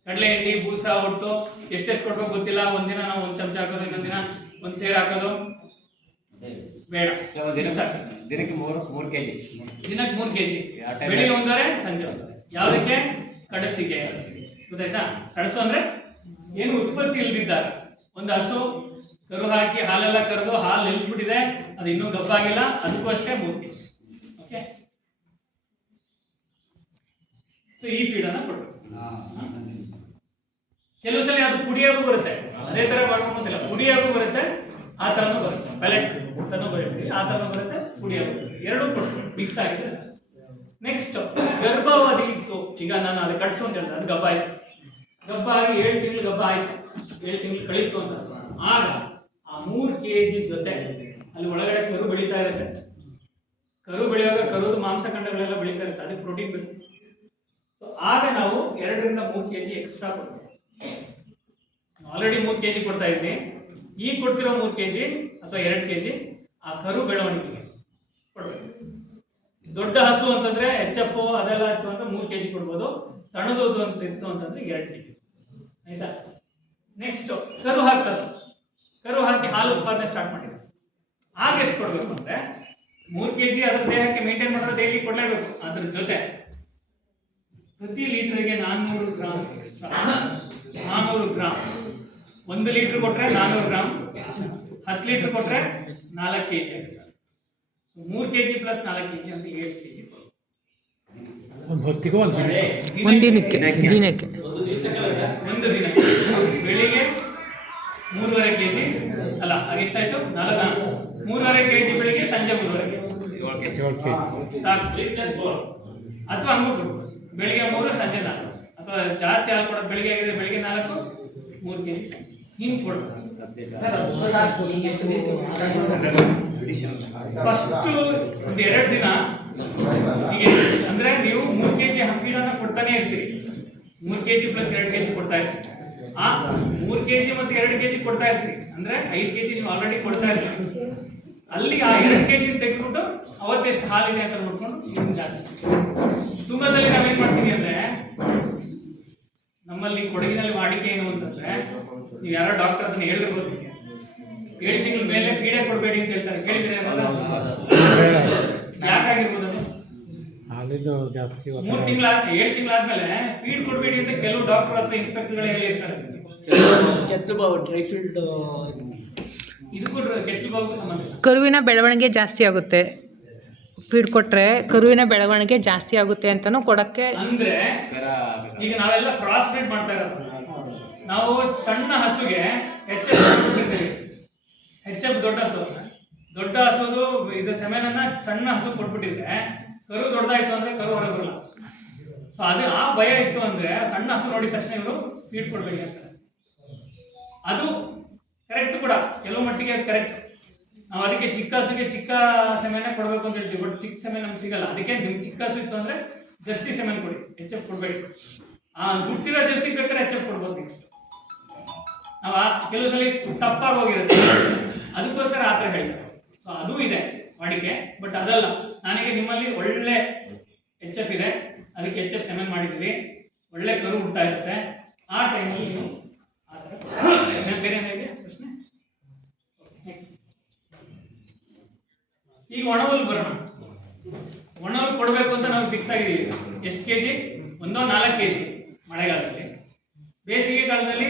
ಕಡಲೆ ಹಿಂಡಿ ಬೂಸ ಒಟ್ಟು. ಎಷ್ಟೆಷ್ಟು ಕೊಡ್ಬೇಕು ಗೊತ್ತಿಲ್ಲ. ಒಂದಿನ ನಾವು ಒಂದ್ ಚಮಚ ಹಾಕೋದು ಇನ್ನೊಂದಿನ ದಿನ ಒಂದ್ ಸೇರ್ ಹಾಕೋದು. ಬೇಡ. ದಿನಕ್ಕೆ ಮೂರು ಮೂರು ಕೆಜಿ. ದಿನಕ್ಕೆ ಮೂರ್ ಕೆಜಿ. ಬೆಳಿಗ್ಗೆ ಒಂದರೆ ಸಂಜೆ ಒಂದರೆ ಯಾವುದಕ್ಕೆ? ಕಡಸಿಗೆ. ಗೊತ್ತಾಯ್ತಾ? ಕಡಸು ಅಂದ್ರೆ ಏನು ಉತ್ಪತ್ತಿ ಇಲ್ದಿದ್ದಾರೆ ಒಂದು ಹಸು ಕರು ಹಾಕಿ ಹಾಲೆಲ್ಲ ಕರೆದು ಹಾಲು ನಿಲ್ಸ್ಬಿಟ್ಟಿದೆ. ಅದು ಇನ್ನೂ ಗಬ್ಬಾಗಿಲ್ಲ. ಅದಕ್ಕೂ ಅಷ್ಟೇ ಮೂರು ಕೆಜಿ ಓಕೆ ಸೊ ಫೀಡ್ ಅನ್ನ ಕೊಡ್ಬೇಕು. ಕೆಲವು ಸಲ ಅದು ಪುಡಿಯಾಗೂ ಬರುತ್ತೆ. ಅದೇ ತರ ಮಾಡ್ಕೊಂಬಂತಿಲ್ಲ ಪುಡಿಯಾಗೂ ಬರುತ್ತೆ ಆ ತರನೂ ಬರುತ್ತೆ. ಪೆಲೆಟ್ ಅಂತಾನೂ ಬರುತ್ತೆ ಆ ತರನೂ ಬರುತ್ತೆ ಪುಡಿಯಾಗೂ ಬರುತ್ತೆ. ಎರಡು ಕೊಡ್ತೀವಿ. ಮಿಕ್ಸ್ ಆಗಿದ್ರೆ ಸಾಕು. ನೆಕ್ಸ್ಟ್ ಗರ್ಭಾವಧಿ ಇತ್ತು. ಈಗ ನಾನು ಅದು ಕಟ್ಸು ಅಂತ ಹೇಳಿದೆ ಅದು ಗಬ್ಬ ಆಯ್ತು. ಗಬ್ಬ ಆಗಿ ಏಳು ತಿಂಗಳು ಗಬ್ಬ ಆಯ್ತು. ಏಳು ತಿಂಗಳು ಕಳೀತು ಅಂತ ಆಗ ಆ ಮೂರು ಕೆ ಜಿ ಜೊತೆ ಅಲ್ಲಿ ಒಳಗಡೆ ಕರು ಬೆಳೀತಾ ಇರುತ್ತೆ. ಕರು ಬೆಳೆಯುವಾಗ ಕರುದು ಮಾಂಸಖಂಡಗಳೆಲ್ಲ ಬೆಳೀತಾ ಇರುತ್ತೆ. ಅದಕ್ಕೆ ಪ್ರೋಟೀನ್ ಬೇಕು. ಆಗ ನಾವು ಎರಡರಿಂದ ಮೂರು ಕೆ ಜಿ ಎಕ್ಸ್ಟ್ರಾ ಕೊಡ್ತೀವಿ ಆಲ್ರೆಡಿ ಮೂರು ಕೆ ಜಿ ಕೊಡ್ತಾ ಇದ್ದೀನಿ. ಈಗ ಕೊಡ್ತಿರೋ ಮೂರು ಕೆ ಜಿ ಅಥವಾ ಎರಡು ಕೆ ಜಿ ಆ ಕರು ಬೆಳವಣಿಗೆಗೆ ಕೊಡ್ಬೇಕು. ದೊಡ್ಡ ಹಸು ಅಂತಂದ್ರೆ ಎಚ್ ಎಫ್ ಅದೆಲ್ಲ ಇತ್ತು ಅಂದ್ರೆ ಮೂರು ಕೆ ಜಿ ಕೊಡ್ಬೋದು. ಸಣ್ಣದು ಅಂತ ಇತ್ತು ಅಂತಂದ್ರೆ ಎರಡು ಕೆ ಜಿ ಆಯ್ತಾ? ನೆಕ್ಸ್ಟ್ ಕರು ಹಾಕ್ತದೆ. ಕರು ಹಾಕಿ ಹಾಲು ಉತ್ಪಾದನೆ ಸ್ಟಾರ್ಟ್ ಮಾಡಿದ್ರು. ಆಗ ಎಷ್ಟು ಕೊಡ್ಬೇಕು ಅಂದ್ರೆ ಮೂರು ಕೆ ಜಿ ಅದ್ರ ದೇಹಕ್ಕೆ ಮೇಂಟೈನ್ ಮಾಡೋದು ಡೈಲಿ ಕೊಡಲೇಬೇಕು. ಅದ್ರ ಜೊತೆ ಪ್ರತಿ ಲೀಟ್ರಿಗೆ ನಾನ್ನೂರು ಗ್ರಾಮ್ ಎಕ್ಸ್ಟ್ರಾ ನಾನ್ನೂರು ಗ್ರಾಮ್ ಒಂದು ಲೀಟ್ರ್ ಕೊಟ್ಟರೆ ನಾನ್ನೂರು ಗ್ರಾಮ್ ಹತ್ತು ಲೀಟ್ರ್ ಕೊಟ್ಟರೆ ನಾಲ್ಕು ಕೆ ಜಿ ಮೂರು ಕೆ ಜಿ ಪ್ಲಸ್ ನಾಲ್ಕು ಕೆ ಜಿ ಅಂತ ಏಳು ಕೆ ಜಿ ಒಂದು ಹೊತ್ತಿಗೆ ಒಂದು ದಿನಕ್ಕೆ. ದಿನಕ್ಕೆ ಒಂದು ದಿನ ಬೆಳಿಗ್ಗೆ ಮೂರುವರೆ ಕೆ ಜಿ ಅಲ್ಲ ಅದೆಷ್ಟಾಯ್ತು ನಾಲ್ಕು ಮೂರುವರೆ ಕೆ ಜಿ ಬೆಳಿಗ್ಗೆ ಸಂಜೆ ಮೂರುವರೆ ಕೆ ಜಿ ಸಾಕು. ಅಥವಾ ಹಂಗೂ ಬೆಳಿಗ್ಗೆ ಮೂರು ಸಂಜೆ ನಾಲ್ಕು. ಅಥವಾ ಜಾಸ್ತಿ ಹಾಲು ಕೊಡೋದು ಬೆಳಿಗ್ಗೆ ಆಗಿದ್ರೆ ಬೆಳಿಗ್ಗೆ ನಾಲ್ಕು ಮೂರು ಕೆ ಜಿ ಹಿಂಗೆ ಕೊಡ್ಬೇಕು. ಫಸ್ಟ್ ಒಂದು ಎರಡು ದಿನ. ಅಂದ್ರೆ ನೀವು ಮೂರು ಕೆ ಜಿ ಹಂಪಿನ ಕೊಡ್ತಾನೆ ಇರ್ತೀರಿ. ಮೂರು ಕೆ ಜಿ ಪ್ಲಸ್ ಎರಡು ಕೆ ಜಿ ಕೊಡ್ತಾ ಇರ್ತೀರಿ. ಆ ಮೂರು ಕೆ ಜಿ ಮತ್ತು ಎರಡು ಕೆ ಜಿ ಕೊಡ್ತಾ ಇರ್ತೀರಿ. ಅಂದ್ರೆ ಐದು ಕೆ ಜಿ ನೀವು ಆಲ್ರೆಡಿ ಕೊಡ್ತಾ ಇರ್ತೀರಿ. ಅಲ್ಲಿ ಆ ಎರಡು ಕೆ ಜಿ ತೆಗೆದ್ಬಿಟ್ಟು ಅವತ್ತೆಷ್ಟು ಹಾಲಿದೆ ಅಂತ ನೋಡ್ಕೊಂಡು ಜಾಸ್ತಿ. ತುಂಬಾ ಸಲ ನಾವೇನ್ ಮಾಡ್ತೀವಿ ಅಂದ್ರೆ ನಮ್ಮಲ್ಲಿ ಕೊಡಗಿನಲ್ಲಿ ವಾಡಿಕೆ ಏನು ಅಂತಂದ್ರೆ ನೀವು ಯಾರೋ ಡಾಕ್ಟರ್ ಅದನ್ನ ಹೇಳಿ. ಏಳು ತಿಂಗಳ ಮೇಲೆ ಫೀಡೇ ಕೊಡಬೇಡಿ ಅಂತ ಹೇಳ್ತಾರೆ. ಕೇಳಿದ್ರೆ ಯಾಕಾಗಿರ್ಬೋದು ಮೂರ್ ತಿಂಗಳ ಏಳು ತಿಂಗಳಾದ್ಮೇಲೆ ಫೀಡ್ ಕೊಡಬೇಡಿ ಅಂತ ಕೆಲವು ಡಾಕ್ಟರ್ ಅಥವಾ ಇನ್ಸ್ಪೆಕ್ಟರ್ಗಳೇ ಹೇಳಿರ್ತಾರೆ ಕೆತ್ತಲು ಬಾವು ಡ್ರೈ ಫೀಲ್ಡ್ ಇದಕ್ಕೂ ಕೆಚ್ಚಲು ಬಾಬು ಸಂಬಂಧ. ಕರುವಿನ ಬೆಳವಣಿಗೆ ಜಾಸ್ತಿ ಆಗುತ್ತೆ. ಫೀಡ್ ಕೊಟ್ಟರೆ ಕರುವಿನ ಬೆಳವಣಿಗೆ ಜಾಸ್ತಿ ಆಗುತ್ತೆ ಅಂತಲೂ ಕೊಡೋಕ್ಕೆ ಅಂದ್ರೆ, ಈಗ ನಾವೆಲ್ಲ ಕ್ರಾಸ್ ಮಾಡ್ತಾ ಇರೋದು. ನಾವು ಸಣ್ಣ ಹಸುಗೆ ಎಚ್ ಎಫ್ ಎಚ್ ಎಫ್ ದೊಡ್ಡ ಹಸು ದೊಡ್ಡ ಹಸುದು ಇದು ಸೆಮೆನನ್ನ ಸಣ್ಣ ಹಸು ಕೊಟ್ಬಿಟ್ಟಿದ್ರೆ ಕರು ದೊಡ್ಡದಾಯ್ತು ಅಂದ್ರೆ ಕರು ಹೊರಗೆ ಬರಲ್ಲ. ಸೊ ಅದು ಆ ಭಯ ಇತ್ತು ಅಂದ್ರೆ ಸಣ್ಣ ಹಸು ನೋಡಿದ ತಕ್ಷಣ ಇವರು ಫೀಡ್ ಕೊಡ್ಬೇಡಿ ಅದು ಕರೆಕ್ಟ್ ಕೂಡ. ಕೆಲವು ಮಟ್ಟಿಗೆ ಅದು ಕರೆಕ್ಟ್ ನಾವು ಅದಕ್ಕೆ ಚಿಕ್ಕ ಹಸುಗೆ ಚಿಕ್ಕ ಸೆಮೆನೆ ಕೊಡಬೇಕು ಅಂತ ಹೇಳ್ತೀವಿ ಬಟ್ ಚಿಕ್ಕ ಸಮಯ ನಮ್ಗೆ ಸಿಗಲ್ಲ. ಅದಕ್ಕೆ ನಿಮ್ಗೆ ಚಿಕ್ಕ ಹಸು ಇತ್ತು ಅಂದ್ರೆ ಜರ್ಸಿ ಸೆಮೆನ್ ಕೊಡಿ ಎಚ್ ಎಫ್ ಕೊಡಬೇಡಿ. ಆ ಗುಟ್ಟಿರೋ ಜರ್ಸಿ ಬೇಕಾದ್ರೆ ಎಚ್ ಎಫ್ ಕೊಡ್ಬೋದು ನೆಕ್ಸ್ಟ್ ನಾವು ಆ ಕೆಲವು ಸಲ ತಪ್ಪಾಗಿ ಹೋಗಿರುತ್ತೆ. ಅದಕ್ಕೋಸ್ಕರ ಆ ಥರ ಹೇಳ್ತಾರೆ ಸೊ ಅದು ಇದೆ ವಾಡಿಕೆ ಬಟ್ ಅದಲ್ಲ. ನನಗೆ ನಿಮ್ಮಲ್ಲಿ ಒಳ್ಳೆ ಎಚ್ ಎಫ್ ಇದೆ, ಅದಕ್ಕೆ ಎಚ್ ಎಫ್ ಸೆಮೆನ್ ಮಾಡಿದ್ವಿ ಒಳ್ಳೆ ಕರು ಹುಡ್ತಾ ಇರುತ್ತೆ. ಆ ಟೈಮಲ್ಲಿ ನೀವು ಆ ಥರ. ಬೇರೆ ಏನಿದೆ ಪ್ರಶ್ನೆ ನೆಕ್ಸ್ಟ್ ಈಗ ಒಣವಲ್ಲಿ ಬರೋಣ. ಒಣವಲ್ಲಿ ಕೊಡಬೇಕು ಅಂತ ನಾವು ಫಿಕ್ಸ್ ಆಗಿದ್ದೀವಿ. ಎಷ್ಟು ಕೆ ಜಿ ಒಂದೋ ನಾಲ್ಕು ಕೆ ಜಿ ಮಳೆಗಾಲದಲ್ಲಿ. ಬೇಸಿಗೆ ಕಾಲದಲ್ಲಿ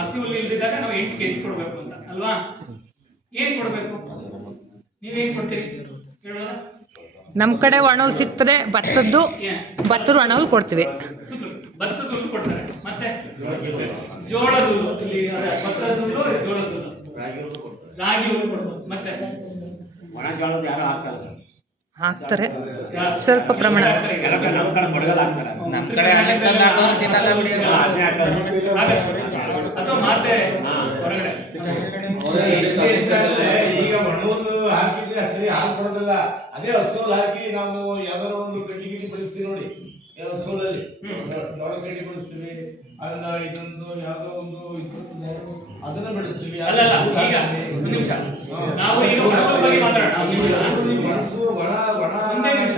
ಹಸಿ ಹುಲ್ಲು ಇಲ್ದಿದ್ದಾಗ ನಾವು ಎಂಟು ಕೆ ಜಿ ಕೊಡಬೇಕು ಅಂತ ಅಲ್ವಾ? ಏನು ಕೊಡಬೇಕು? ನೀವೇನು ಕೊಡ್ತೀರಿ? ಕೇಳೋದ? ನಮ್ಮ ಕಡೆ ಒಣಲ್ ಸಿಗ್ತದೆ ಭತ್ತದ್ದು ಭತ್ತದ ಒಣಲ್ ಕೊಡ್ತೀವಿ. ಭತ್ತದ ಹುಲ್ಲು ಕೊಡ್ತಾರೆ. ಮತ್ತೆ? ಜೋಳದ ಹುಲ್ಲು. ಭತ್ತದ ಹುಲ್ಲು ಜೋಳದ ಹುಲ್ಲು. ರಾಗಿ ಹುಲ್ಲು ಕೊಡ್ತಾರೆ ಮತ್ತೆ? ಒಣ ಜೋಳದ ಯಾರು ಹಾಕ್ತಾರೆ ಹಾಕ್ತಾರೆ. ಸ್ವಲ್ಪ ಪ್ರಮಾಣ. ಹಾಕಿದ್ರೆ ಸರಿ ಹಾಲು ಕೊಡೋದಿಲ್ಲ. ಅದೇ ಹಸುಲ್ ಹಾಕಿ ನಾವು ಯಾವ್ದಾರ ಒಂದು ಬೆಳೆಸ್ತೀವಿ ನೋಡಿ. ಹಸೂಲಲ್ಲಿ ದೊಡ್ಡ ಬೆಳೆಸ್ತೀವಿ. ಅದನ್ನ ಇದೊಂದು ಯಾವ್ದೋ ಒಂದು ಅದನ್ನ ಬೆಳೆಸ್ತೀವಿ. ಅಲ್ಲ ಅಲ್ಲ ಈಗ ಒಂದು ನಿಮಿಷ. ನಾವು ಈಗ ಬಗ್ಗೆ ಮಾತಾಡೋಣ ಒಂದು ನಿಮಿಷ.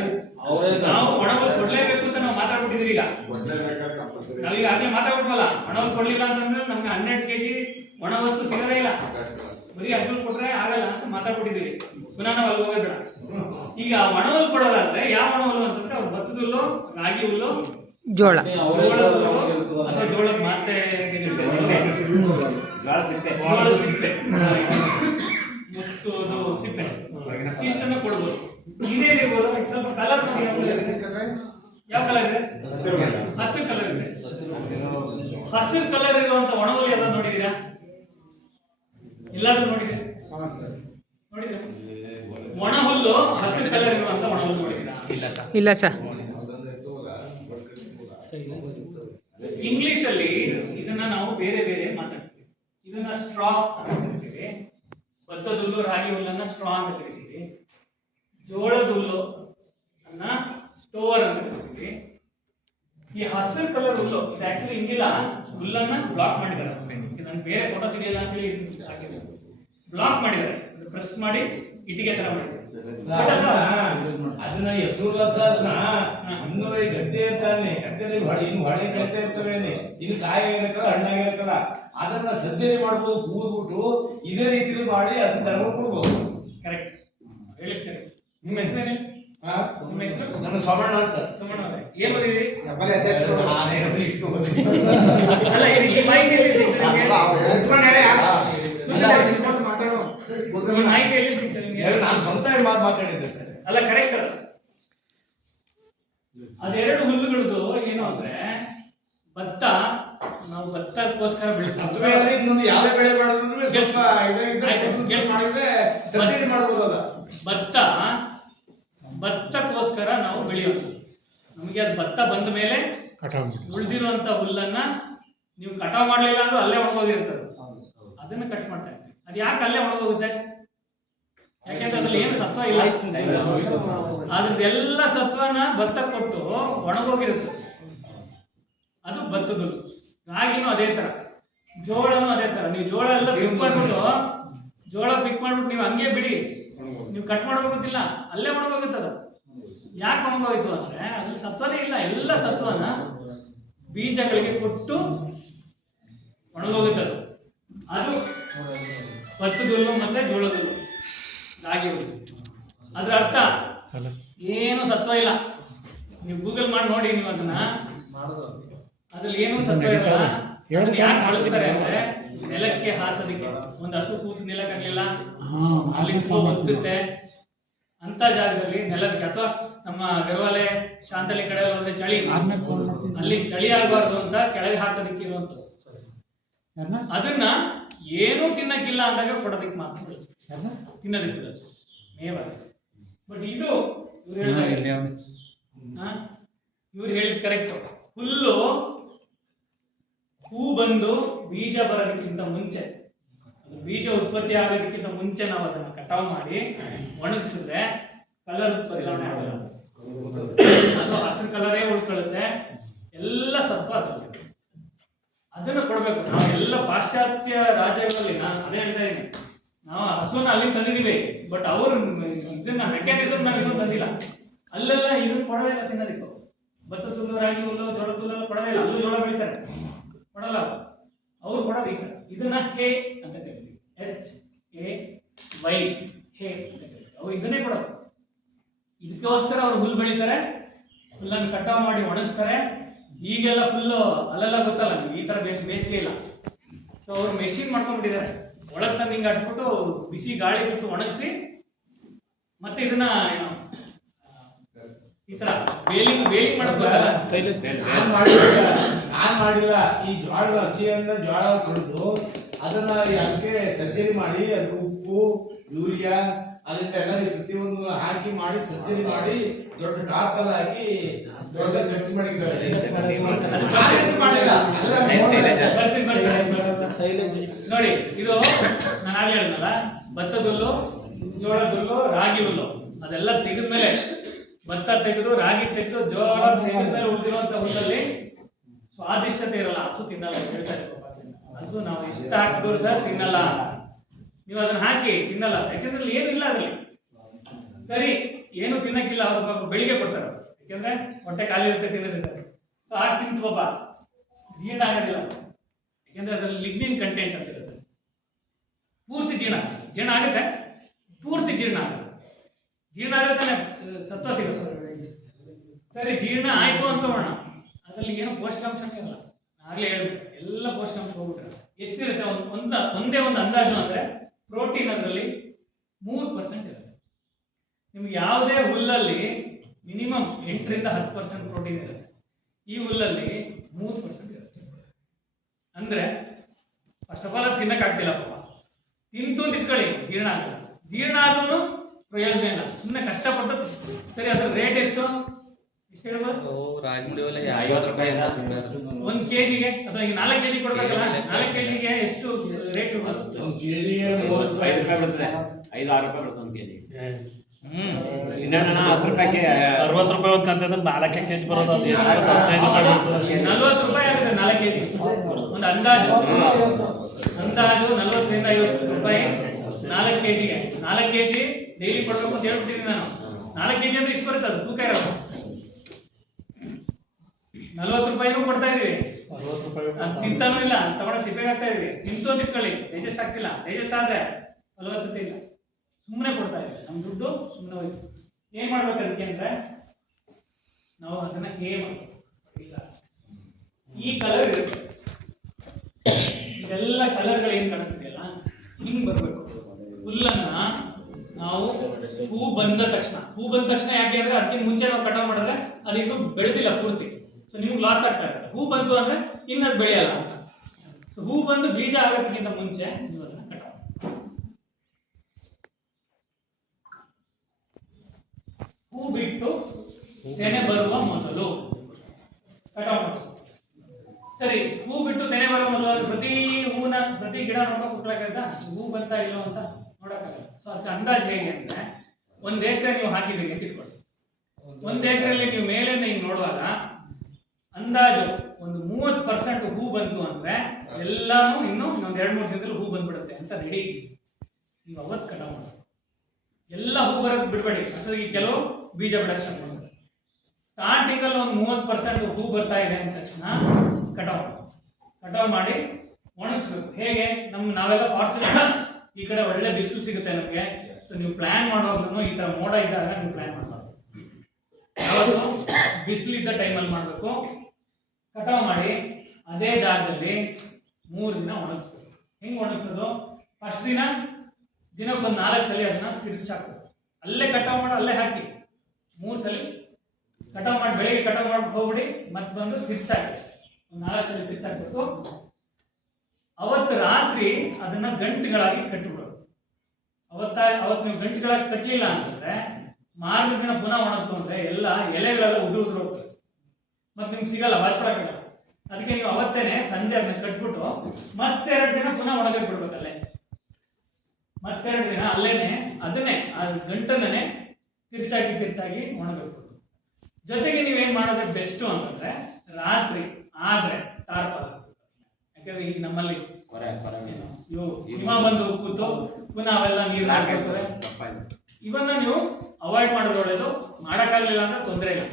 ನಾವು ಹಣವನ್ನು ಕೊಡ್ಲೇಬೇಕು ಅಂತ ನಾವು ಮಾತಾಡ್ಬಿಟ್ಟಿದ್ರಿ ಈಗ. ನಾವೀಗ ಆಗ್ಲೇ ಮಾತಾಡ್ಬಿಟ್ವಲ್ಲ ಹಣವನ್ನು ಕೊಡ್ಲಿಲ್ಲ ಅಂತಂದ್ರೆ ನಮ್ಗೆ ಹನ್ನೆರಡು ಕೆಜಿ ಒಣ ವಸ್ತು ಸಿಗದೇ ಇಲ್ಲ. ಬರೀ ಹಸಿರು ಕೊಟ್ರೆ ಆಗಲ್ಲ ಅಂತ ಮಾತಾಡ್ಬಿಟ್ಟಿದ್ದೀವಿ ಪುನಃ ನಾವು ಅಲ್ಲಿ ಹೋಗೋದ್ ಬೇಡ. ಈಗ ಒಣಹುಲ್ ಕೊಡೋದಾದ್ರೆ ಯಾವ ಒಣವಲ್ಲು ಅಂತಂದ್ರೆ ಅವ್ರು ಭತ್ತದ ಹುಲ್ಲು ರಾಗಿ ಹುಲ್ಲು ಜೋಳ ಅಥವಾ ಜೋಳದ ಮಾತೆ ಜೋಳದ ಸಿಪ್ಪೆ ಸಿಪ್ಪೆ. ಇಷ್ಟನ್ನ ಕೊಡ್ಬೋದು. ಇದೇ ಇರ್ಬೋದು. ಇದು? ಸ್ವಲ್ಪ ಕಲರ್ ಯಾವ ಕಲರ್ ಇದೆ? ಹಸಿರು ಕಲರ್ ಇದೆ. ಹಸಿರು ಕಲರ್ ಇರುವಂತ ಒಣಹುಲ್ಲು ಎಲ್ಲ ನೋಡಿದೀರಾ? ಎಲ್ಲಾದ್ರೂ ನೋಡಿದ್ರೆ ನೋಡಿದಿರಾ? ಒಣ ಹುಲ್ಲು ಹಸಿರು ಕಲರ್ ಇರುವಂತ ಒಣ ಹುಲ್ಲು ನೋಡಿದೀರಾ ಇಲ್ಲ ಸರ್. ಇಂಗ್ಲಿಷ್ ಅಲ್ಲಿ ಇದನ್ನ ನಾವು ಬೇರೆ ಬೇರೆ ಮಾತಾಡ್ತೀವಿ. ಇದನ್ನ ಸ್ಟ್ರಾ ಅಂತ ಭತ್ತದ ಹುಲ್ಲು ರಾಗಿ ಹುಲ್ಲನ್ನು ಸ್ಟ್ರಾ ಅಂತ ಕರಿತೀವಿ. ಜೋಳದ ಹುಲ್ಲು ಅನ್ನ ಸ್ಟೋವರ್ ಅಂತ ಕರಿತೀವಿ. ಈ ಹಸಿರು ಕಲರ್ ಹುಲ್ಲು, ಇದು ಆಕ್ಚುಲಿ ಹಿಂಗಿಲ್ಲ. ಹುಲ್ಲನ್ನ ಬ್ಲಾಕ್ ಮಾಡಿದ್ದಾರೆ ನಾನು ಬೇರೆ ಫೋಟೋ ಅಂತ ಹೇಳಿ ಹಾಕಿದ್ದಾರೆ ಬ್ಲಾಕ್ ಮಾಡಿದ್ದಾರೆ. ಪ್ರೆಸ್ ಮಾಡಿ, ಇಟ್ಟಿಗೆ ತರ ಮಾಡಿದ್ದಾರೆ. ಅದನ್ನ ಹೆಸರು ಅದನ್ನ ಇನ್ನು ಈ ಗದ್ದೆ ಇರ್ತಾನೆ ಗದ್ದೆಯಲ್ಲಿ ಹೊಳೆ ಇನ್ನು ಹೊಳೆ ಕಳಿತಾ ಇರ್ತವೇನೆ ಇನ್ನು ಅಣ್ಣ ಹಣ್ಣಾಗಿರತ್ತಲ್ಲ ಅದನ್ನ ಸದ್ಯನೆ ಮಾಡ್ಬೋದು ಕೂದ್ಬಿಟ್ಟು ಇದೇ ರೀತಿಲಿ ಮಾಡಿ ಅದನ್ನ ತಗೊಂಡು ಕೊಡ್ಬೋದು ಕರೆಕ್ಟ್ ಹೇಳಿದ್ ಕರೆಕ್ಟ್ ನಿಮ್ಮ ಹೆಸರೇನು? ನಿಮ್ಮ ಹೆಸರು ನನ್ನ ಸೋಮಣ್ಣ ಅಂತ ಸೋಮಣ್ಣ ಏನ್ ಓದಿದ್ರಿ ನಾನೇ ಇಷ್ಟು ಓದಿದ್ದು. ಅಲ್ಲ ಇದು ಈ ಮಾಹಿತಿ ಎಲ್ಲಿ ಸಿಗ್ತದೆ ನಿಮ್ಗೆ? ಈ ಮಾಹಿತಿ ಎಲ್ಲಿ ಸಿಗ್ತದೆ ನಿಮ್ಗೆ? ನಾನು ಸ್ವಂತ ಮಾತು ಮಾತಾಡಿದ್ದೆ ಸರ್. ಅಲ್ಲ ಕರೆಕ್ಟ್ ಅದು ಅದೆರಡು ಹುಲ್ಲುಗಳದ್ದು ಏನು ಅಂದ್ರೆ ಭತ್ತ ನಾವು ಭತ್ತಕ್ಕೋಸ್ಕರ ಬೆಳೆಸ್ತೀವಿ. ಬೇರೆ ಇನ್ನೊಂದು ಯಾವ್ದೇ ಬೆಳೆ ಮಾಡಿದ್ರು ಸ್ವಲ್ಪ ಇದಾಗಿದ್ರೆ ಆಯ್ತು. ಕೆಲಸ ಮಾಡಿದ್ರೆ ಮಾಡ್ಬೋದು ಮಾಡ್ಬೋದಲ್ಲ. ಭತ್ತ ಭತ್ತಕ್ಕೋಸ್ಕರ ನಾವು ಬೆಳೆಯೋದು. ನಮಗೆ ಅದು ಭತ್ತ ಬಂದ ಮೇಲೆ ಉಳಿದಿರುವಂತ ಹುಲ್ಲನ್ನ ನೀವು ಕಟಾವ್ ಮಾಡ್ಲಿಲ್ಲ ಅಂದ್ರೆ ಅಲ್ಲೇ ಒಣಗೋಗಿರ್ತದೆ. ಅದನ್ನ ಕಟ್ ಮಾಡ್ತಾರೆ ಅದು ಯಾಕೆ ಅಲ್ಲೇ ಒಣಗೋಗುತ್ತೆ ಯಾಕೆಂದ್ರೆ ಅದ್ರಲ್ಲಿ ಏನು ಸತ್ವ ಇಲ್ಲ. ಅದ್ರದ್ದು ಎಲ್ಲ ಸತ್ವನ ಭತ್ತ ಕೊಟ್ಟು ಒಣಗೋಗಿರುತ್ತೆ. ಅದು ಭತ್ತದ ಹುಲ್ಲು. ರಾಗಿನೂ ಅದೇ ತರ ಜೋಳನೂ ಅದೇ ತರ ನೀವು ಜೋಳ ಎಲ್ಲ ಪಿಕ್ ಮಾಡ್ಬಿಟ್ಟು, ಜೋಳ ಪಿಕ್ ಮಾಡ್ಬಿಟ್ಟು ನೀವು ಹಂಗೆ ಬಿಡಿ. ನೀವು ಕಟ್ ಮಾಡ್ಬೇಕಂತಿಲ್ಲ ಅಲ್ಲೇ ಒಣಗೋಗುತ್ತೆ ಅದು. ಯಾಕೆ ಒಣಗೋಯ್ತು ಅಂದ್ರೆ ಅದ್ರಲ್ಲಿ ಸತ್ವನೇ ಇಲ್ಲ. ಎಲ್ಲ ಸತ್ವನ ಬೀಜಗಳಿಗೆ ಕೊಟ್ಟು ಒಣಗೋಗುತ್ತೆ ಅದು ಅದು ಭತ್ತದ ಹುಲ್ಲು ಮತ್ತೆ ಜೋಳದ ಹುಲ್ಲು ರಾಗಿ ಹುಲ್ಲು ಅದ್ರ ಅರ್ಥ? ಏನು ಸತ್ವ ಇಲ್ಲ. ನೀವು ಗೂಗಲ್ ಮಾಡಿ ನೋಡಿ ನೀವು ಅದನ್ನ. ಅದ್ರಲ್ಲಿ ಏನು ಸತ್ವ ಇಲ್ಲ ಯಾಕೆ ಬಳಸ್ತಾರೆ ಅಂದ್ರೆ ನೆಲಕ್ಕೆ ಹಾಸೋದಕ್ಕೆ. ಒಂದು ಹಸು ಕೂತು ನಿಲ್ಲಕ್ಕಾಗ್ಲಿಲ್ಲ ಅಲ್ಲಿ ತುಂಬಾ ಅಂತ ಜಾಗದಲ್ಲಿ ನೆಲಕ್ಕೆ ಅಥವಾ ನಮ್ಮ ಗರ್ವಾಲೆ ಶಾಂತಳಿ ಕಡೆ ಹೋದ್ರೆ ಚಳಿ. ಅಲ್ಲಿ ಚಳಿ ಆಗಬಾರ್ದು ಅಂತ ಕೆಳಗೆ ಹಾಕೋದಕ್ಕೆ ಅದನ್ನ ಏನೂ ತಿನ್ನಕ್ಕಿಲ್ಲ ಅಂದಾಗ ಕೊಡೋದಕ್ಕೆ ಮಾತ್ರ ಬಳಸ್ಬೇಕು ತಿನ್ನೋದಕ್ಕೆ ಬಳಸ್ಬೇಕು ಬಟ್ ಇದು ಇವ್ರು ಹೇಳಿದ್ ಕರೆಕ್ಟ್ ಹುಲ್ಲು ಹೂ ಬಂದು ಬೀಜ ಬರೋದಕ್ಕಿಂತ ಮುಂಚೆ ಅದು ಬೀಜ ಉತ್ಪತ್ತಿ ಆಗೋದಕ್ಕಿಂತ ಮುಂಚೆ ನಾವು ಅದನ್ನ ಕಟಾವ್ ಮಾಡಿ ಒಣಗಿಸಿದ್ರೆ ಕಲರ್ ಬದಲಾವಣೆ ಆಗಲ್ಲ. ಅದು ಹಸಿರು ಕಲರೇ ಉಳ್ಕೊಳ್ಳುತ್ತೆ. ಎಲ್ಲ ಸತ್ವ ಅದ್ರಲ್ಲಿ. ಅದನ್ನ ಕೊಡಬೇಕು. ನಾವು ಎಲ್ಲ ಪಾಶ್ಚಾತ್ಯ ರಾಜ್ಯಗಳಲ್ಲಿ, ನಾನು ಅದೇ ಹೇಳ್ತಾ ಇದ್ದೀನಿ. ನಾವು ಹಸುವನ್ನ ಅಲ್ಲಿ ತಂದಿದ್ದೀವಿ ಬಟ್ ಅವರು ಇದನ್ನ ಮೆಕ್ಯಾನಿಸಮ್ ನಾವು ಇನ್ನೂ ತಂದಿಲ್ಲ. ಅಲ್ಲೆಲ್ಲ ಇದನ್ನ ಕೊಡೋದೇ ಇಲ್ಲ ತಿನ್ನೋದಕ್ಕೆ ಭತ್ತದ ಹುಲ್ಲು ರಾಗಿ ಹುಲ್ಲು ಹುಲ್ಲು ಎಲ್ಲ ಕೊಡೋದೇ ಇಲ್ಲ. ಅಲ್ಲೂ ಜೋಳ ಬೆಳಿತಾರೆ. ಕೊಡಲ್ಲ ಅವ್ರು. ಕೊಡೋದಿಲ್ಲ ಇದನ್ನ ಹೇ ಅಂತ ಕರಿತೀವಿ. ಎಚ್ ಎ ವೈ ಹೇ ಅಂತ ಕರಿತೀವಿ. ಅವ್ರು ಇದನ್ನೇ ಕೊಡೋದು. ಇದಕ್ಕೋಸ್ಕರ ಅವ್ರು ಹುಲ್ಲು ಬೆಳಿತಾರೆ. ಹುಲ್ಲನ್ನು ಕಟಾವು ಮಾಡಿ ಒಣಗಿಸ್ತಾರೆ. ಈಗೆಲ್ಲ ಫುಲ್ಲು ಅಲ್ಲೆಲ್ಲ ಗೊತ್ತಲ್ಲ ನಿಮ್ಗೆ ಈ ಥರ ಬೇಸ್ ಬೇಸಿಗೆ ಇಲ್ಲ. ಸೊ ಅವ್ರು ಮೆಷಿನ್ ಮಾಡ್ಕೊಂಡ್ಬಿಟ್ಟಿದ್ದಾರೆ. ಒಳಗೆ ತಂದು ಹಿಂಗೆ ಅಟ್ಬಿಟ್ಟು ಬಿಸಿ ಗಾಳಿ ಬಿಟ್ಟು ಒಣಗಿಸಿ ಮತ್ತೆ ಇದನ್ನ ಏನು ಈ ಥರ ಬೇಲಿಂಗ್ ಬೇಲಿಂಗ್ ಮಾಡೋದು ಸೈಲೆನ್ಸ್ ನಾನು ಮಾಡಿಲ್ಲ ನಾನು ಮಾಡಿಲ್ಲ. ಈ ಜೋಳದ ಹಸಿಯನ್ನ ಜೋಳ ಕೊಡ್ದು ಅದನ್ನ ಅದಕ್ಕೆ ಸರ್ಜರಿ ಮಾಡಿ ಅದು ಉಪ್ಪು ಯೂರಿಯಾ ಅದನ್ನೆಲ್ಲ ಪ್ರತಿಯೊಂದು ಹಾಕಿ ಮಾಡಿ ಸಜ್ಜರಿ ಮಾಡಿ ದೊಡ್ಡ ಟಾಪಲ್ಲಿ ಹಾಕಿ ದೊಡ್ಡ ಜಡ್ಜ್ ಮಾಡಿದ್ದಾರೆ. ಎಲ್ಲ ನೋಡಿ ಇದು ನಾನು ಆಗ್ಲೇ ಹೇಳಿದ್ನಲ್ಲ ಭತ್ತದ ಹುಲ್ಲು ಜೋಳದ ಹುಲ್ಲು ರಾಗಿ ಹುಲ್ಲು ಅದೆಲ್ಲ ತೆಗೆದ್ಮೇಲೆ ಭತ್ತ ತೆಗೆದು ರಾಗಿ ತೆಗೆದು ಜೋಳ ತೆಗೆದ್ಮೇಲೆ ಉಳಿದಿರುವಂತ ಹುಲ್ಲಲ್ಲಿ ಸ್ವಾದಿಷ್ಟತೆ ಇರಲ್ಲ. ಹಸು ತಿನ್ನಲ್ಲ ಅಂತ ಹೇಳ್ತಾ ಪಾಪ ಹಸು ನಾವು ಇಷ್ಟ ಹಾಕಿದ್ರು ಸರ್ ತಿನ್ನಲ್ಲ. ನೀವು ಅದನ್ನ ಹಾಕಿ ತಿನ್ನಲ್ಲ. ಯಾಕಂದ್ರೆ ಅಲ್ಲಿ ಏನಿಲ್ಲ ಅದರಲ್ಲಿ. ಸರಿ, ಏನು ತಿನ್ನಕ್ಕಿಲ್ಲ, ಅವ್ರು ಬೆಳಿಗ್ಗೆ ಕೊಡ್ತಾರೆ ಯಾಕೆಂದ್ರೆ ಹೊಟ್ಟೆ ಖಾಲಿ ಇರುತ್ತೆ ತಿನ್ನೋದು ಸರ್. ಸೊ ಆಗ ತಿಂತು ಪಾಪ. ಜೀರ್ಣ ಆಗೋದಿಲ್ಲ ಯಾಕಂದ್ರೆ ಅದರಲ್ಲಿ ಲಿಗ್ನಿನ್ ಕಂಟೆಂಟ್ ಅಂತ ಇರುತ್ತೆ. ಪೂರ್ತಿ ಜೀರ್ಣ. ಜೀರ್ಣ ಆಗುತ್ತೆ. ಪೂರ್ತಿ ಜೀರ್ಣ ಆಗುತ್ತೆ. ಜೀರ್ಣ ಆಗುತ್ತೆ ಸತ್ವ ಸಿಗುತ್ತೆ ಸರಿ. ಜೀರ್ಣ ಆಯ್ತು ಅನ್ಕೋಣ ಅದ್ರಲ್ಲಿ ಏನು ಪೋಷಕಾಂಶನೇ ಇರಲ್ಲ ಆಗಲೇ ಹೇಳ್ಬೇಕು. ಎಲ್ಲ ಪೋಷಕಾಂಶ ಹೋಗ್ಬಿಟ್ರೆ. ಎಷ್ಟಿರುತ್ತೆ? ಒಂದು, ಒಂದ, ಒಂದೇ ಒಂದು ಅಂದಾಜು ಅಂದ್ರೆ ಪ್ರೋಟೀನ್ ಅದರಲ್ಲಿ ಮೂರು ಪರ್ಸೆಂಟ್ ಇರುತ್ತೆ. ನಿಮ್ಗೆ ಯಾವುದೇ ಹುಲ್ಲಲ್ಲಿ ಮಿನಿಮಮ್ ಎಂಟರಿಂದ ಹತ್ತು ಪರ್ಸೆಂಟ್ ಪ್ರೋಟೀನ್ ಇರುತ್ತೆ. ಈ ಹುಲ್ಲಲ್ಲಿ ಮೂರು ಪರ್ಸೆಂಟ್ ಇರುತ್ತೆ. ಅಂದರೆ ಫಸ್ಟ್ ಆಫ್ ಆಲ್ ಅದು ತಿನ್ನಕ್ಕಾಗ್ತಿಲ್ಲ ಪಾಪ. ತಿಂತು ತಿಕ್ಕಳಿ ಜೀರ್ಣ ಆಗಲ್ಲ. ಜೀರ್ಣ ಆದ್ರೂ ಪ್ರಯೋಜನ ಇಲ್ಲ. ಸುಮ್ಮನೆ ಕಷ್ಟಪಟ್ಟು ಸರಿ, ಅದರ ರೇಟ್ ಎಷ್ಟು? ಎಷ್ಟು ಹೇಳ್ಬೋದು ಐವತ್ತು ರೂಪಾಯಿ ಒಂದ್ ಕೆಜಿಗೆ? ಅಥವಾ ಈಗ ನಾಲ್ಕು ಕೆಜಿ ಕೊಡ್ಬೇಕಲ್ಲ? ನಾಲ್ಕು ಕೆಜಿಗೆ ಎಷ್ಟು ರೇಟ್ ಬರುತ್ತೆ? ಒಂದು ಕೆಜಿಗೆ ಮೂವತ್ತು ಐದು ರೂಪಾಯಿ ಬರ್ತದೆ ಐದು ಆರು ರೂಪಾಯಿ ಒಂದು ಕೆಜಿ. ಅರವತ್ತು ರೂಪಾಯಿ ಒಂದು ಕಂತಂದ್ರೆ ನಾಲ್ಕೇ ಕೆಜಿ ಬರೋದು ಅದು ಎಷ್ಟು ಬರುತ್ತೆ? ಹದಿನೈದು ರೂಪಾಯಿ ಬರ್ತದೆ ನಲ್ವತ್ತು ರೂಪಾಯಿ ಆಗುತ್ತೆ ನಾಲ್ಕು ಕೆಜಿ. ಒಂದು ಅಂದಾಜು. ಅಂದಾಜು ನಲ್ವತ್ತರಿಂದ ಐವತ್ತು ರೂಪಾಯಿ ನಾಲ್ಕು ಕೆಜಿಗೆ. ನಾಲ್ಕು ಕೆಜಿ ಡೈಲಿ ಕೊಡ್ಬೇಕು ಅಂತ ಹೇಳ್ಬಿಟ್ಟಿದ್ದೀನಿ ನಾನು. ನಾಲ್ಕು ಕೆಜಿ ಅಂದ್ರೆ ಇಷ್ಟು ಬರುತ್ತೆ ಅದು? ತೂಕ ಇರೋದು ನಲ್ವತ್ತು ರೂಪಾಯಿನೂ ಕೊಡ್ತಾ ಇದೀವಿ. ತಿಂತಾನೂ ಇಲ್ಲ ತಗೊಂಡು ತಿಪ್ಪೆಗೆ ಹಾಕ್ತಾ ಇದೀವಿ. ತಿಂತೋ ತಿಕ್ಕಳ್ಳಿ ಡೈಜೆಸ್ಟ್ ಆಗ್ತಿಲ್ಲ. ಡೈಜೆಸ್ಟ್ ಆದ್ರೆ ಫಲವತ್ತತೆ ಇಲ್ಲ. ಸುಮ್ಮನೆ ಕೊಡ್ತಾ ಇದ್ದೀವಿ ನಮ್ಮ ದುಡ್ಡು ಸುಮ್ಮನೆ ಹೋಯ್ತು. ಏನ್ ಮಾಡ್ಬೇಕು ಅದಕ್ಕೆ ಅಂದ್ರೆ ನಾವು ಅದನ್ನ ಮಾಡ್ಬೇಕು. ಇಲ್ಲ. ಈ ಕಲರ್ ಇರುತ್ತೆ. ಇದೆಲ್ಲ ಕಲರ್ಗಳು ಏನ್ ಕಾಣಿಸ್ತಿದೆಯಲ್ಲ ಹಿಂಗ್ ಬರ್ಬೇಕು. ಹುಲ್ಲನ್ನ ನಾವು ಹೂ ಬಂದ ತಕ್ಷಣ. ಹೂ ಬಂದ ತಕ್ಷಣ ಯಾಕೆ ಅಂದ್ರೆ ಅದಕ್ಕಿಂತ ಮುಂಚೆ ನಾವು ಕಟಾವ್ ಮಾಡಿದ್ರೆ ಅದಿನ್ನು ಬೆಳೆದಿಲ್ಲ ಪೂರ್ತಿ. ಸೊ ನಿಮ್ಗೆ ಲಾಸ್ ಆಗ್ತಾ ಇರುತ್ತೆ. ಹೂ ಬಂತು ಅಂದ್ರೆ ಇನ್ನೊಂದು ಬೆಳೆಯಲ್ಲ ಅಂತ. ಸೊ ಹೂ ಬಂದು ಬೀಜ ಆಗೋದಕ್ಕಿಂತ ಮುಂಚೆ ನೀವು ಹೂ ಬಿಟ್ಟು ತೆನೆ ಬರುವ ಮೊದಲು. ಮಾಡಿ ಸರಿ, ಹೂ ಬಿಟ್ಟು ತೆನೆ ಬರುವ ಮೊದಲು ಪ್ರತಿ ಹೂನ, ಪ್ರತಿ ಗಿಡ ನೋಡೋಕೆ ಹೋಗ್ಬೇಕಾಗತ್ತಾ ಹೂ ಬಂತಾ ಇಲ್ಲೋ ಅಂತ ನೋಡಕ್ಕಾಗಲ್ಲ. ಸೊ ಅದಕ್ಕೆ ಅಂದಾಜು ಹೇಗೆ ಅಂದ್ರೆ ಒಂದು ಎಕರೆ ನೀವು ಹಾಕಿದ್ದೀನಿ ಅಂತ ಇಟ್ಕೊಳ್ಳಿ. ಒಂದ್ ಎಕರೆಯಲ್ಲಿ ನೀವು ಮೇಲೆ ಹಿಂಗೆ ನೋಡುವಾಗ ಅಂದಾಜು ಒಂದು ಮೂವತ್ತು ಪರ್ಸೆಂಟ್ ಹೂ ಬಂತು ಅಂದ್ರೆ ಎಲ್ಲಾನು ಇನ್ನು ಇನ್ನೊಂದ್ ಎರಡು ಮೂರು ದಿನದಲ್ಲಿ ಹೂ ಬಂದ್ಬಿಡುತ್ತೆ ಅಂತ ರೆಡಿ ನೀವು ಅವತ್ತು ಕಟಾವ್ ಮಾಡಿ ಎಲ್ಲ ಹೂ ಬರೋದು ಬಿಡಬೇಡಿ. ಅಷ್ಟೊತ್ತಿಗೆ ಕೆಲವು ಬೀಜ ಪ್ರೊಡಕ್ಷನ್ ಮಾಡೋದು. ಸ್ಟಾರ್ಟಿಂಗಲ್ಲಿ ಒಂದು ಮೂವತ್ತು ಪರ್ಸೆಂಟ್ ಹೂ ಬರ್ತಾ ಇದೆ ಅಂದ ತಕ್ಷಣ ಕಟಾವ್ ಕಟಾವ್ ಮಾಡಿ ಒಣಗಿಸ್ಬೇಕು. ಹೇಗೆ? ನಮ್ಮ ನಾವೆಲ್ಲ ಫಾರ್ಚುನೇಟ್ ಈ ಕಡೆ ಒಳ್ಳೆ ಬಿಸಿಲು ಸಿಗುತ್ತೆ ನಮಗೆ. ಸೊ ನೀವು ಪ್ಲಾನ್ ಮಾಡೋದನ್ನು ಈ ಥರ ಮೋಡ ಇದ್ದಾಗ ನೀವು ಪ್ಲಾನ್ ಮಾಡಬಾರ್ದು. ಯಾವತ್ತು? ಬಿಸಿಲಿದ್ದ ಟೈಮಲ್ಲಿ ಮಾಡಬೇಕು. ಕಟಾವ್ ಮಾಡಿ ಅದೇ ಜಾಗದಲ್ಲಿ ಮೂರು ದಿನ ಒಣಗಿಸ್ಬೇಕು. ಹೆಂಗೆ ಒಣಗಿಸೋದು? ಫಸ್ಟ್ ದಿನ ದಿನಕ್ಕೊಂದು ನಾಲ್ಕು ಸಲ ಅದನ್ನ ತಿರುಚಾಕು ಅಲ್ಲೇ ಕಟಾವ್ ಮಾಡಿ, ಅಲ್ಲೇ ಹಾಕಿ. ಮೂರು ಸಲ ಕಟಾವ್ ಮಾಡಿ, ಬೆಳಿಗ್ಗೆ ಕಟಾವ್ ಮಾಡಿ ಹೋಗ್ಬಿಡಿ ಮತ್ತೆ ಬಂದು ತಿರ್ಚಾಕಿ ಒಂದು ನಾಲ್ಕು ಸಲ ತಿರ್ಚಾಕ್ಬೇಕು ಅವತ್ತು ರಾತ್ರಿ ಅದನ್ನ ಗಂಟುಗಳಾಗಿ ಕಟ್ಟಿಬಿಡೋದು. ಅವತ್ತ ಅವತ್ತು ನೀವು ಗಂಟುಗಳಾಗಿ ಕಟ್ಟಲಿಲ್ಲ ಅಂತಂದ್ರೆ ಮಾರನೇ ದಿನ ಪುನಃ ಒಣಗ್ತು ಅಂದ್ರೆ ಎಲ್ಲ ಎಲೆಗಳೆಲ್ಲ ಉದುರು ಉದುರು ಮತ್ತೆ ನಿಮ್ಗೆ ಸಿಗಲ್ಲ ಬಾಚ್ಕೊಳಕ್ಕಾಗಲ್ಲ ಅದಕ್ಕೆ ನೀವು ಅವತ್ತೇನೆ ಸಂಜೆ ಅದನ್ನ ಕಟ್ಬಿಟ್ಟು ಮತ್ತೆರಡು ದಿನ ಪುನಃ ಒಣಗಕ್ಕೆ ಬಿಡ್ಬೇಕಲ್ಲೇ. ಮತ್ತೆರಡು ದಿನ ಅಲ್ಲೇನೆ ಅದನ್ನೇ ಆ ಗಂಟನ್ನೇ ತಿರ್ಚಾಗಿ ತಿರ್ಚಾಗಿ ಒಣಗಬೇಕು. ಜೊತೆಗೆ ನೀವೇನ್ ಮಾಡಿದ್ರೆ ಬೆಸ್ಟ್ ಅಂತಂದ್ರೆ ರಾತ್ರಿ ಆದ್ರೆ ಟಾರ್ಪಲ್ ಯಾಕಂದ್ರೆ ಈಗ ನಮ್ಮಲ್ಲಿ ಇವು ಹಿಮ ಬಂದು ಕೂತು ಪುನಃ ಅವೆಲ್ಲ ನೀರು ಹಾಕಿರ್ತಾರೆ ಇವನ್ನ ನೀವು ಅವಾಯ್ಡ್ ಮಾಡೋದು ಒಳ್ಳೇದು ಮಾಡೋಕ್ಕಾಗಲಿಲ್ಲ ಅಂದ್ರೆ ತೊಂದರೆ ಇಲ್ಲ.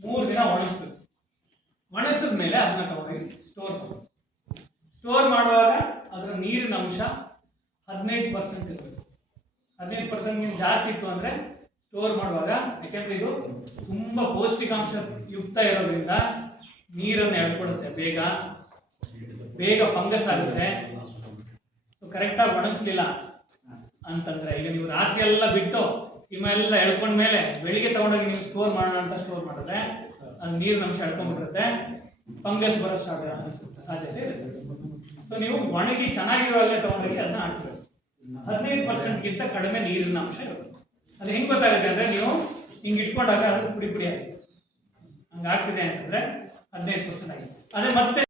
ಮೂರು ದಿನ ಒಣಗಿಸ್ಬೇಕು. ಒಣಗಿಸಿದ ಮೇಲೆ ಅದನ್ನ ತಗೊಂಡೋಗಿ ಸ್ಟೋರ್ ಸ್ಟೋರ್ ಮಾಡುವಾಗ ಅದರ ನೀರಿನ ಅಂಶ ಹದಿನೈದು ಪರ್ಸೆಂಟ್ ಇರಬೇಕು. ಹದಿನೈದು ಪರ್ಸೆಂಟ್ ಜಾಸ್ತಿ ಇತ್ತು ಅಂದ್ರೆ ಸ್ಟೋರ್ ಮಾಡುವಾಗ ಯಾಕೆಂದ್ರೆ ಇದು ತುಂಬಾ ಪೌಷ್ಟಿಕಾಂಶ ಯುಕ್ತ ಇರೋದ್ರಿಂದ ನೀರನ್ನು ಎಳ್ಕೊಡುತ್ತೆ ಬೇಗ. ಬೇಗ ಫಂಗಸ್ ಆಗುತ್ತೆ. ಕರೆಕ್ಟಾಗಿ ಒಣಗಿಸ್ಲಿಲ್ಲ ಅಂತಂದ್ರೆ ಈಗ ನೀವು ರಾತ್ರಿ ಎಲ್ಲ ಬಿಟ್ಟು ಹಿಮ ಎಳ್ಕೊಂಡ್ಮೇಲೆ ಬೆಳಿಗ್ಗೆ ತಗೊಂಡೋಗಿ ನೀವು ಸ್ಟೋರ್ ಮಾಡೋಣ ಅಂತ ಸ್ಟೋರ್ ಮಾಡಿದ್ರೆ ಅದು ನೀರಿನ ಅಂಶ ಎಳ್ಕೊಂಡ್ಬಿಟ್ಟಿರುತ್ತೆ ಫಂಗಸ್ ಬರೋ ಸಾಧ್ಯ- ಸಾಧ್ಯತೆ ಇರುತ್ತೆ. ಸೊ ನೀವು ಒಣಗಿ ಚೆನ್ನಾಗಿರುವಾಗಲೇ ತಗೊಂಡೋಗಿ ಅದನ್ನ ಹಾಕ್ಬೇಕು. ಹದಿನೈದು ಪರ್ಸೆಂಟ್ಗಿಂತ ಕಡಿಮೆ ನೀರಿನ ಅಂಶ ಇರುತ್ತೆ. ಅದು ಹೆಂಗ್ ಗೊತ್ತಾಗುತ್ತೆ ಅಂದ್ರೆ ನೀವು ಹಿಂಗೆ ಇಟ್ಕೊಂಡಾಗ ಅದು ಪುಡಿ ಪುಡಿ ಆಗುತ್ತೆ. ಹಂಗಾಗ್ತಿದೆ ಅಂತಂದ್ರೆ ಹದಿನೈದು ಪರ್ಸೆಂಟ್ ಆಗಿದೆ. ಅದೇ ಮತ್ತೆ